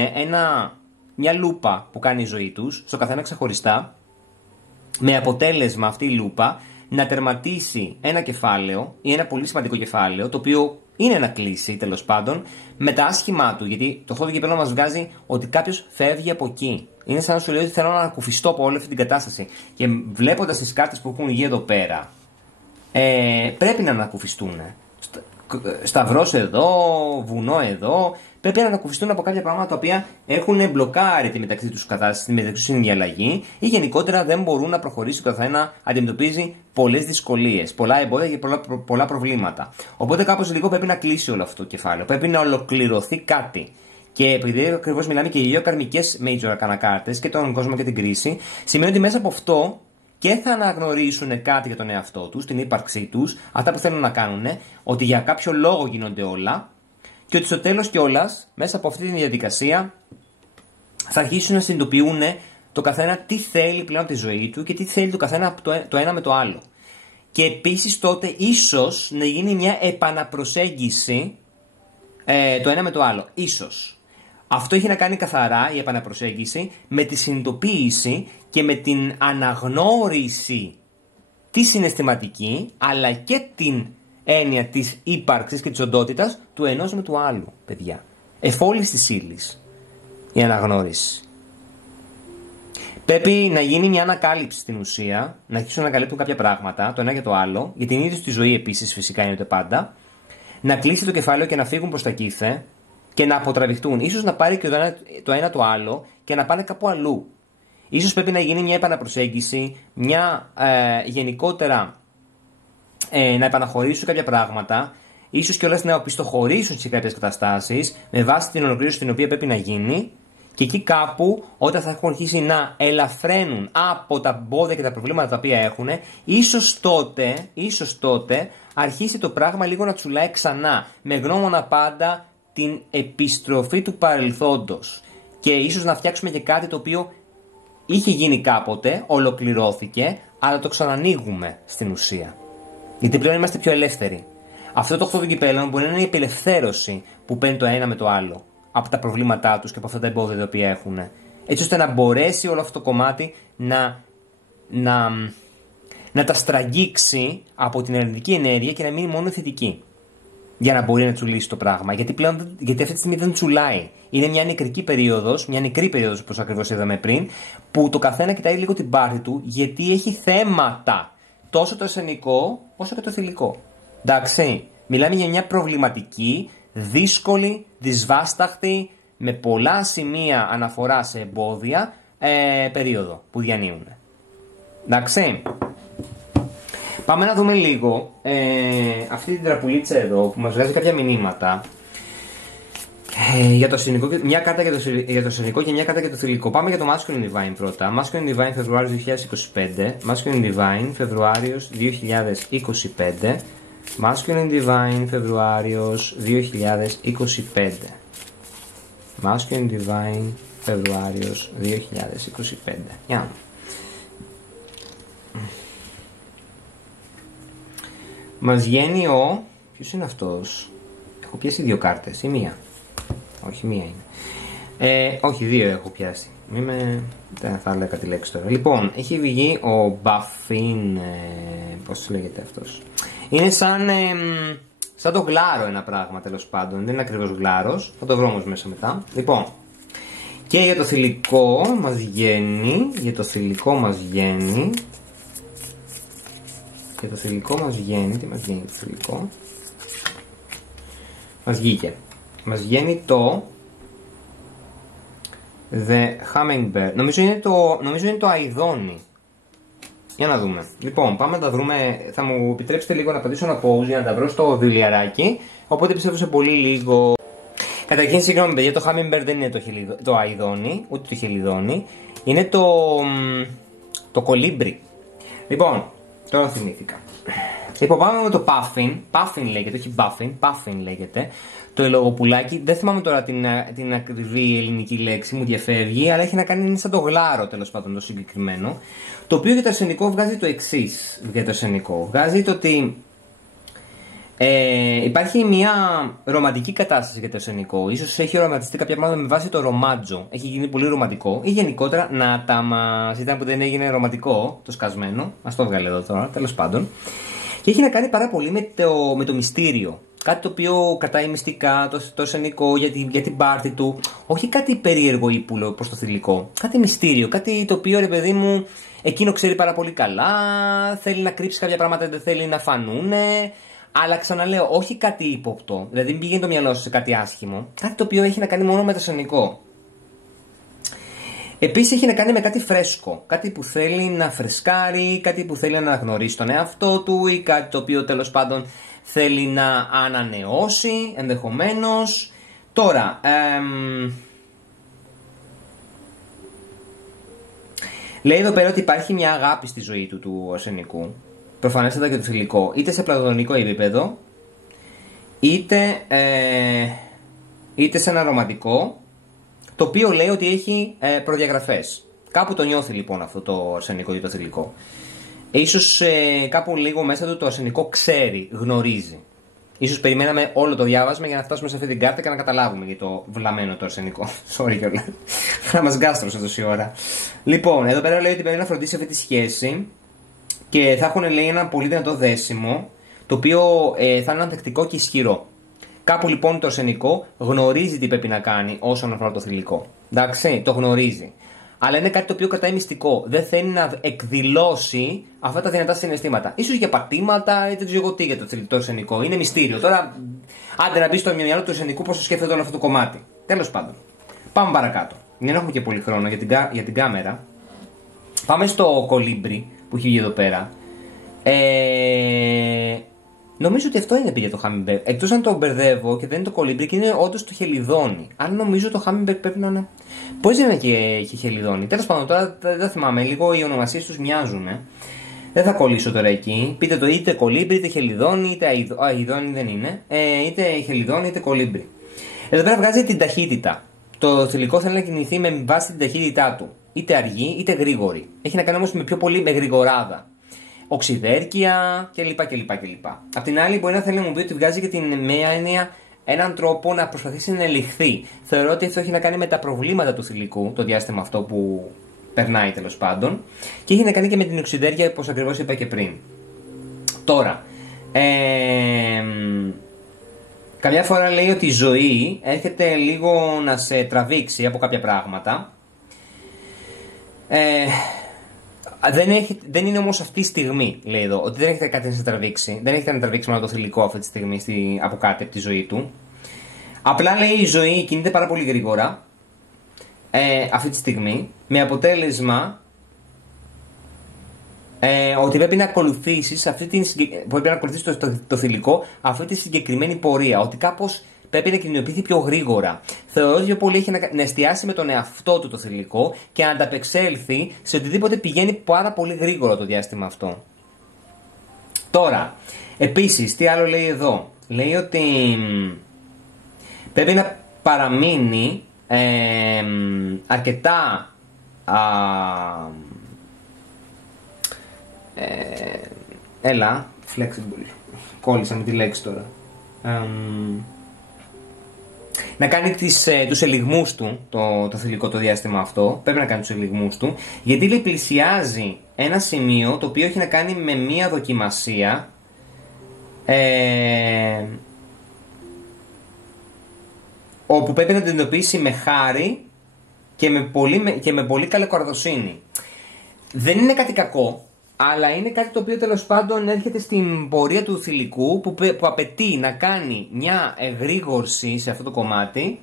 μια λούπα που κάνει η ζωή τους, στο καθένα ξεχωριστά, με αποτέλεσμα αυτή η λούπα να τερματίσει ένα κεφάλαιο ή ένα πολύ σημαντικό κεφάλαιο, το οποίο είναι να κλείσει τέλος πάντων με τα άσχημά του. Γιατί το 8ο κυπέλλο μας βγάζει ότι κάποιος φεύγει από εκεί. Είναι σαν να σου λέει ότι θέλω να ανακουφιστώ από όλη αυτή την κατάσταση. Και βλέποντας τις κάρτες που έχουν βγει εδώ πέρα, πρέπει να ανακουφιστούν. Σταυρός εδώ, βουνό εδώ. Πρέπει να ανακουφιστούν από κάποια πράγματα τα οποία έχουν μπλοκάρει τη μεταξύ τους κατάσταση, τη μεταξύ τους συνδιαλλαγή ή γενικότερα δεν μπορούν να προχωρήσει. Ο καθένα αντιμετωπίζει πολλές δυσκολίες, πολλά εμπόδια και πολλά προβλήματα. Οπότε κάπως λίγο πρέπει να κλείσει όλο αυτό το κεφάλαιο. Πρέπει να ολοκληρωθεί κάτι. Και επειδή ακριβώς μιλάμε και για δύο καρμικές major arcana κάρτες και τον κόσμο και την κρίση, σημαίνει ότι μέσα από αυτό και θα αναγνωρίσουν κάτι για τον εαυτό τους, την ύπαρξή τους, αυτά που θέλουν να κάνουν, ότι για κάποιο λόγο γίνονται όλα. Και ότι στο τέλος κιόλας, μέσα από αυτή τη διαδικασία, θα αρχίσουν να συνειδητοποιούν το καθένα τι θέλει πλέον από τη ζωή του και τι θέλει το καθένα από το ένα με το άλλο. Και επίσης τότε ίσως να γίνει μια επαναπροσέγγιση το ένα με το άλλο. Ίσως. Αυτό έχει να κάνει καθαρά η επαναπροσέγγιση με τη συνειδητοποίηση και με την αναγνώριση τη συναισθηματική αλλά και την έννοια της ύπαρξης και της οντότητας του ενός με του άλλου, παιδιά. Εφόλης της ύλης η αναγνώριση. Πρέπει να γίνει μια ανακάλυψη στην ουσία, να αρχίσουν να ανακαλύπτουν κάποια πράγματα, το ένα και το άλλο, για την ίδια τη ζωή επίσης φυσικά είναι πάντα, να κλείσει το κεφάλαιο και να φύγουν προς τα κήθε και να αποτραβηχτούν. Ίσως να πάρει και το ένα το άλλο και να πάνε κάπου αλλού. Ίσως πρέπει να γίνει μια επαναπροσέγγιση, μια γενικότερα να επαναχωρήσουν κάποια πράγματα, ίσως κιόλας να οπισθοχωρήσουν σε κάποιες καταστάσεις με βάση την ολοκλήρωση την οποία πρέπει να γίνει, και εκεί κάπου όταν θα έχουν αρχίσει να ελαφραίνουν από τα εμπόδια και τα προβλήματα τα οποία έχουν, ίσως τότε αρχίσει το πράγμα λίγο να τσουλάει ξανά, με γνώμονα πάντα την επιστροφή του παρελθόντος. Και ίσως να φτιάξουμε και κάτι το οποίο είχε γίνει κάποτε, ολοκληρώθηκε, αλλά το ξανανοίγουμε στην ουσία. Γιατί πλέον είμαστε πιο ελεύθεροι. Αυτό το 8ο κυπέλλο μπορεί να είναι η απελευθέρωση που παίρνει το ένα με το άλλο από τα προβλήματά τους και από αυτά τα εμπόδια τα οποία έχουν. Έτσι ώστε να μπορέσει όλο αυτό το κομμάτι να τα στραγγίξει από την αρνητική ενέργεια και να μείνει μόνο θετική. Για να μπορεί να τσουλήσει το πράγμα. Γιατί αυτή τη στιγμή δεν τσουλάει. Είναι μια νεκρική περίοδος, όπως ακριβώς είδαμε πριν, που το καθένα κοιτάει λίγο την πάρτη του, γιατί έχει θέματα. Τόσο το ασθενικό όσο και το θηλυκό. Εντάξει, μιλάμε για μια προβληματική, δύσκολη, δυσβάσταχτη, με πολλά σημεία αναφορά σε εμπόδια, περίοδο που διανύουν. Εντάξει. Πάμε να δούμε λίγο αυτή την τραπουλίτσα εδώ που μας βγάζει κάποια μηνύματα για το ασθενικό, μια κάρτα για το ασθενικό και μια κάρτα για το θηλυκό. Πάμε για το Masculine Divine πρώτα. Masculine Divine Φεβρουάριος 2025. Masculine Divine Φεβρουάριος 2025. Masculine Divine Φεβρουάριος 2025. Masculine Divine Φεβρουάριος 2025. Για. Μας βγαίνει ο... Ποιος είναι αυτός? Έχω πιάσει δύο κάρτες ή μία? Όχι, μία είναι. Όχι, δύο έχω πιάσει. Δεν θα έλεγα τη λέξη τώρα. Λοιπόν, έχει βγει ο Buffin. Πώς λέγεται αυτός? Είναι σαν το γλάρο ένα πράγμα, τέλος πάντων. Δεν είναι ακριβώς γλάρος. Θα το βρω όμως μέσα μετά. Λοιπόν, και για το θηλυκό μας βγαίνει. Για το θηλυκό μας βγαίνει. Και το θηλυκό μας βγαίνει. Τι μας βγαίνει το θηλυκό? Μας βγήκε. Μας βγαίνει το The Hummingbird. Νομίζω είναι το αηδόνι. Για να δούμε. Λοιπόν, πάμε να τα βρούμε. Θα μου επιτρέψετε λίγο να πατήσω ένα pause για να τα βρω στο βιβλιαράκι. Οπότε πιστεύω σε πολύ λίγο. Καταρχήν, συγγνώμη παιδιά, το Hummingbird δεν είναι το αηδόνι, ούτε το χελιδόνι. Είναι το κολύμπρι. Λοιπόν, τώρα θυμήθηκα. Λοιπόν, πάμε με το Puffin. Puffin λέγεται, όχι Buffin. Puffin λέγεται. Το ελογοπουλάκι. Δεν θυμάμαι τώρα την ακριβή ελληνική λέξη, μου διαφεύγει, αλλά έχει να κάνει, είναι σαν το γλάρο τέλος πάντων το συγκεκριμένο. Το οποίο για το αρσενικό βγάζει το εξής. Για το αρσενικό. Βγάζει το ότι Υπάρχει μια ρομαντική κατάσταση για το αρσενικό. Ίσως έχει οραματιστεί κάποια πράγματα με βάση το ρομάτζο. Έχει γίνει πολύ ρομαντικό. Ή γενικότερα, να τα μας ήταν που δεν έγινε ρομαντικό, το σκασμένο. Ας το βγάλε εδώ τώρα, τέλος πάντων. Και έχει να κάνει πάρα πολύ με το μυστήριο. Κάτι το οποίο κρατάει μυστικά το αρσενικό για την πάρτη του. Όχι κάτι περίεργο ύπουλο προς το θηλυκό. Κάτι μυστήριο. Κάτι το οποίο, ρε παιδί μου, εκείνο ξέρει πάρα πολύ καλά. Θέλει να κρύψει κάποια πράγματα, δεν θέλει να φανούνε. Αλλά ξαναλέω, όχι κάτι ύποπτο. Δηλαδή, μην πηγαίνει το μυαλό σου σε κάτι άσχημο. Κάτι το οποίο έχει να κάνει μόνο με το αρσενικό. Επίσης έχει να κάνει με κάτι φρέσκο. Κάτι που θέλει να φρεσκάρει, κάτι που θέλει να αναγνωρίσει τον εαυτό του ή κάτι το οποίο τέλος πάντων θέλει να ανανεώσει ενδεχομένως. Τώρα, λέει εδώ πέρα ότι υπάρχει μια αγάπη στη ζωή του αρσενικού. Προφανέστατα και το θηλυκό. Είτε σε πλατωνικό επίπεδο, είτε σε ένα ρομαντικό. Το οποίο λέει ότι έχει προδιαγραφές. Κάπου το νιώθει λοιπόν αυτό το αρσενικό ή το θηλυκό. Ίσως κάπου λίγο μέσα του το αρσενικό ξέρει, γνωρίζει. Ίσως περιμέναμε όλο το διάβασμα για να φτάσουμε σε αυτή την κάρτα και να καταλάβουμε για το βλαμμένο το αρσενικό. Sorry κιόλας. Να μας γκάστρωσε τόση ώρα. Λοιπόν, εδώ πέρα λέει ότι πρέπει να φροντίσει αυτή τη σχέση και θα έχουν, λέει, ένα πολύ δυνατό δέσιμο, το οποίο θα είναι ανθεκτικό και ισχυρό. Κάπου λοιπόν το αρσενικό γνωρίζει τι πρέπει να κάνει όσον αφορά το θηλυκό. Εντάξει, το γνωρίζει. Αλλά είναι κάτι το οποίο κρατάει μυστικό. Δεν θέλει να εκδηλώσει αυτά τα δυνατά συναισθήματα. Ίσως για πατήματα, είτε δεν ξέρω τι για το αρσενικό. Είναι μυστήριο. Τώρα, άντε να μπει στο μυαλό του αρσενικού πώς σκέφτεται όλο αυτό το κομμάτι. Τέλος πάντων. Πάμε παρακάτω. Δεν έχουμε και πολύ χρόνο για την κάμερα. Πάμε στο κολύμπρι που έχει βγει εδώ πέρα. Νομίζω ότι αυτό είναι πήγε το Hummingbird. Εκτός αν το μπερδεύω και δεν είναι το κολύμπρι και είναι όντως το χελιδόνι. Αν νομίζω το Hummingbird πρέπει να είναι. Πώς δεν είναι και χελιδόνι. Τέλος πάντων, τώρα δεν θυμάμαι. Λίγο οι ονομασίες τους μοιάζουν. Δεν θα κολλήσω τώρα εκεί. Πείτε το είτε κολύμπρι, είτε χελιδόνι, είτε αηδόνι δεν είναι. Είτε χελιδόνι, είτε κολύμπρι. Εδώ πέρα βγάζει την ταχύτητα. Το θηλυκό θέλει να κινηθεί με βάση την ταχύτητά του. Είτε αργή είτε γρήγορη. Έχει να κάνει όμως με πιο πολύ με γρηγοράδα. Οξυδέρκεια κλπ. Απ' την άλλη, μπορεί να θέλει να μου πει ότι βγάζει και την μία έννοια έναν τρόπο να προσπαθήσει να ελιχθεί. Θεωρώ ότι αυτό έχει να κάνει με τα προβλήματα του θηλυκού, το διάστημα αυτό που περνάει τέλος πάντων. Και έχει να κάνει και με την οξυδέρκεια, όπως ακριβώς είπα και πριν. Τώρα, καμιά φορά λέει ότι η ζωή έρχεται λίγο να σε τραβήξει από κάποια πράγματα. Δεν είναι όμως αυτή η στιγμή, λέει εδώ, ότι δεν έχετε κάτι να σε τραβήξει. Δεν έχετε να τραβήξει μόνο το θηλυκό αυτή τη στιγμή από κάτι από τη ζωή του. Απλά λέει η ζωή κινείται πάρα πολύ γρήγορα αυτή τη στιγμή, με αποτέλεσμα ότι πρέπει να ακολουθήσεις το θηλυκό αυτή τη συγκεκριμένη πορεία. Ότι κάπως πρέπει να κινητοποιηθεί πιο γρήγορα. Θεωρώ ότι πιο πολύ έχει να εστιάσει με τον εαυτό του το θηλυκό και να ανταπεξέλθει σε οτιδήποτε πηγαίνει πάρα πολύ γρήγορα το διάστημα αυτό. Τώρα, επίσης, τι άλλο λέει εδώ. Λέει ότι πρέπει να παραμείνει αρκετά flexible. Κόλλησα με τη λέξη τώρα. Να κάνει τους ελιγμούς του, το θηλυκό το διάστημα αυτό. Πρέπει να κάνει τους ελιγμούς του. Γιατί λέει πλησιάζει ένα σημείο το οποίο έχει να κάνει με μία δοκιμασία όπου πρέπει να την εντοπίσει με χάρη και με πολύ καλοκαρδοσύνη. Δεν είναι κάτι κακό, αλλά είναι κάτι το οποίο τέλος πάντων έρχεται στην πορεία του θηλυκού που απαιτεί να κάνει μια εγρήγορση σε αυτό το κομμάτι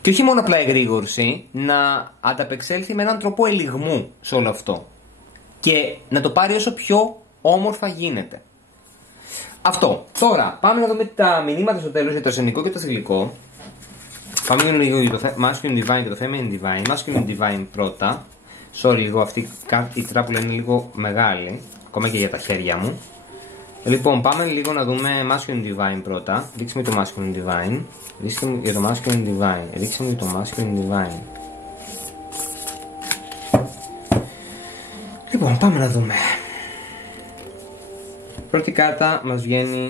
και όχι μόνο απλά εγρήγορση, να ανταπεξέλθει με έναν τρόπο ελιγμού σε όλο αυτό και να το πάρει όσο πιο όμορφα γίνεται. Αυτό. Τώρα πάμε να δούμε τα μηνύματα στο τέλος για το αρσενικό και το θηλυκό. Πάμε λίγο για το masculine divine και το feminine divine. Masculine divine πρώτα. Sorry, λίγο αυτή η τράπουλα είναι λίγο μεγάλη, ακόμα και για τα χέρια μου. Λοιπόν, πάμε λίγο να δούμε masculine divine πρώτα. Δείξτε μου το masculine divine. Δείξτε μου για το masculine divine. Δείξτε μου το masculine divine. Λοιπόν, πάμε να δούμε. Πρώτη κάρτα μας βγαίνει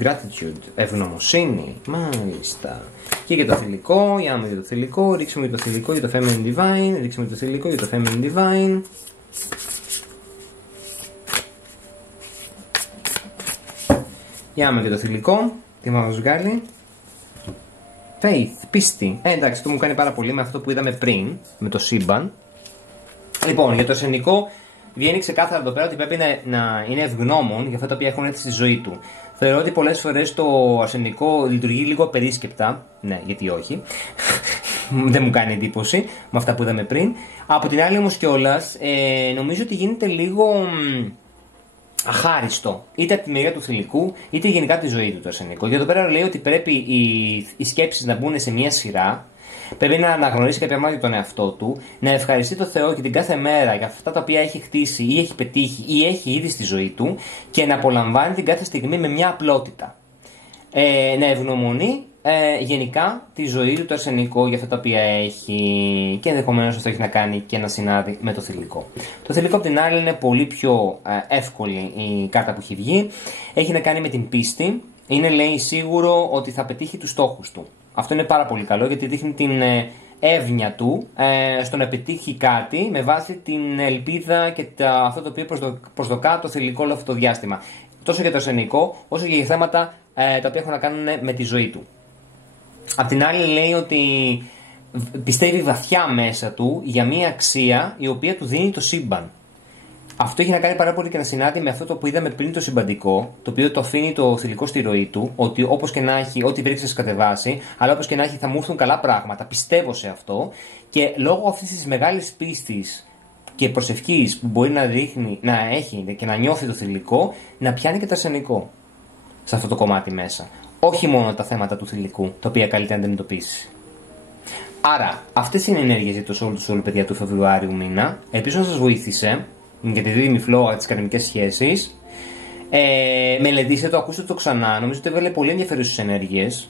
Gratitude, ευγνωμοσύνη, μάλιστα. Και για το θηλυκό, για να για το θηλυκό, ρίξουμε για το θηλυκό για το Feminine Divine, ρίξουμε το θηλυκό για το Feminine Divine. Για να για το θηλυκό, τι μας βγάλει. Faith, πίστη. Εντάξει, αυτό μου κάνει πάρα πολύ με αυτό που είδαμε πριν, με το σύμπαν. Λοιπόν, για το αρσενικό βγαίνει ξεκάθαρα εδώ πέρα ότι πρέπει να είναι ευγνώμων για αυτά τα οποία έχουν έρθει στη ζωή του. Θεωρώ ότι πολλές φορές το αρσενικό λειτουργεί λίγο απερίσκεπτα. Ναι, γιατί όχι. Δεν μου κάνει εντύπωση με αυτά που είδαμε πριν. Από την άλλη όμως κιόλας, νομίζω ότι γίνεται λίγο αχάριστο. Είτε από τη μεριά του θηλυκού, είτε γενικά τη ζωή του το αρσενικό. Και εδώ πέρα λέει ότι πρέπει οι σκέψεις να μπουν σε μια σειρά. Πρέπει να αναγνωρίσει κάποια πράγματα για τον εαυτό του, να ευχαριστεί τον Θεό και την κάθε μέρα για αυτά τα οποία έχει χτίσει ή έχει πετύχει ή έχει ήδη στη ζωή του και να απολαμβάνει την κάθε στιγμή με μια απλότητα. Να ευγνωμονεί γενικά τη ζωή του το αρσενικό για αυτά τα οποία έχει και ενδεχομένως αυτό έχει να κάνει και ένα συνάδει με το θηλυκό. Το θηλυκό από την άλλη είναι πολύ πιο εύκολη η κάρτα που έχει βγει. Έχει να κάνει με την πίστη. Είναι, λέει, σίγουρο ότι θα πετύχει τους στόχους του. Αυτό είναι πάρα πολύ καλό γιατί δείχνει την εύνοια του στο να πετύχει κάτι με βάση την ελπίδα και αυτό το οποίο προσδοκά το θηλυκό όλο αυτό το διάστημα. Τόσο για το αρσενικό όσο και για θέματα τα οποία έχουν να κάνουν με τη ζωή του. Απ' την άλλη λέει ότι πιστεύει βαθιά μέσα του για μια αξία η οποία του δίνει το σύμπαν. Αυτό έχει να κάνει πάρα πολύ και να συνάδει με αυτό το που είδαμε πριν το συμπαντικό, το οποίο το αφήνει το θηλυκό στη ροή του, ότι όπως και να έχει, ό,τι βρίσκεται σε κατεβάσει, αλλά όπως και να έχει θα μου έρθουν καλά πράγματα, πιστεύω σε αυτό και λόγω αυτής της μεγάλης πίστης και προσευχής που μπορεί να δείχνει, να έχει και να νιώθει το θηλυκό, να πιάνει και το αρσενικό σε αυτό το κομμάτι μέσα. Όχι μόνο τα θέματα του θηλυκού, τα οποία καλείται να αντιμετωπίσει. Άρα, αυτές είναι οι ενέργειες για το σόλου του σόλου, παιδιά, του Φεβρουάριου μήνα. Ελπίζω να σας βοήθησε για τη δίδυμη φλόγα της καρμικές σχέσεις. Μελετήστε το, ακούστε το ξανά. Νομίζω ότι έβγαλε πολύ ενδιαφέρουσες ενέργειες.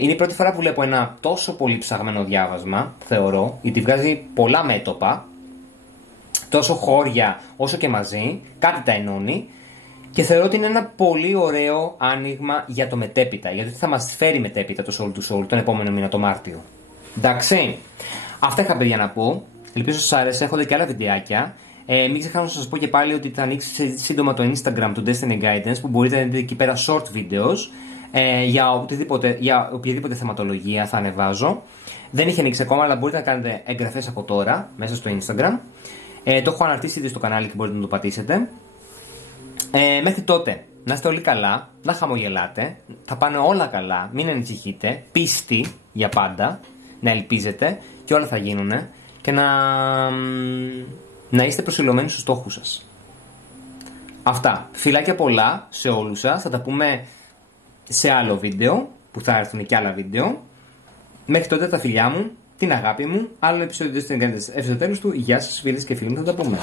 Είναι η πρώτη φορά που βλέπω ένα τόσο πολύ ψαγμένο διάβασμα, θεωρώ, γιατί βγάζει πολλά μέτωπα, τόσο χώρια όσο και μαζί, κάτι τα ενώνει. Και θεωρώ ότι είναι ένα πολύ ωραίο άνοιγμα για το μετέπειτα, γιατί θα μας φέρει μετέπειτα το Soul to Soul τον επόμενο μήνα, το Μάρτιο. Εντάξει, αυτά είχα, παιδιά, να πω. Ελπίζω σας άρεσε, έχονται και άλλα βιντεάκια. Μην ξεχάσω να σας πω και πάλι ότι θα ανοίξει σύντομα το Instagram του Destiny Guidance, που μπορείτε να δείτε εκεί πέρα short videos για οποιαδήποτε θεματολογία θα ανεβάζω. Δεν είχε ανοίξει ακόμα, αλλά μπορείτε να κάνετε εγγραφές από τώρα μέσα στο Instagram. Το έχω αναρτήσει ήδη στο κανάλι και μπορείτε να το πατήσετε. Μέχρι τότε, να είστε όλοι καλά, να χαμογελάτε, θα πάνε όλα καλά, μην ανησυχείτε, πίστη για πάντα, να ελπίζετε και όλα θα γίνουνε και να είστε προσιλωμένοι στους στόχους σας. Αυτά, φιλάκια πολλά σε όλους σας, θα τα πούμε σε άλλο βίντεο, που θα έρθουν και άλλα βίντεο. Μέχρι τότε τα φιλιά μου, την αγάπη μου, άλλο επεισόδιο στην Guidance στο τέλος του. Γεια σας φίλες και φίλοι μου, θα τα πούμε.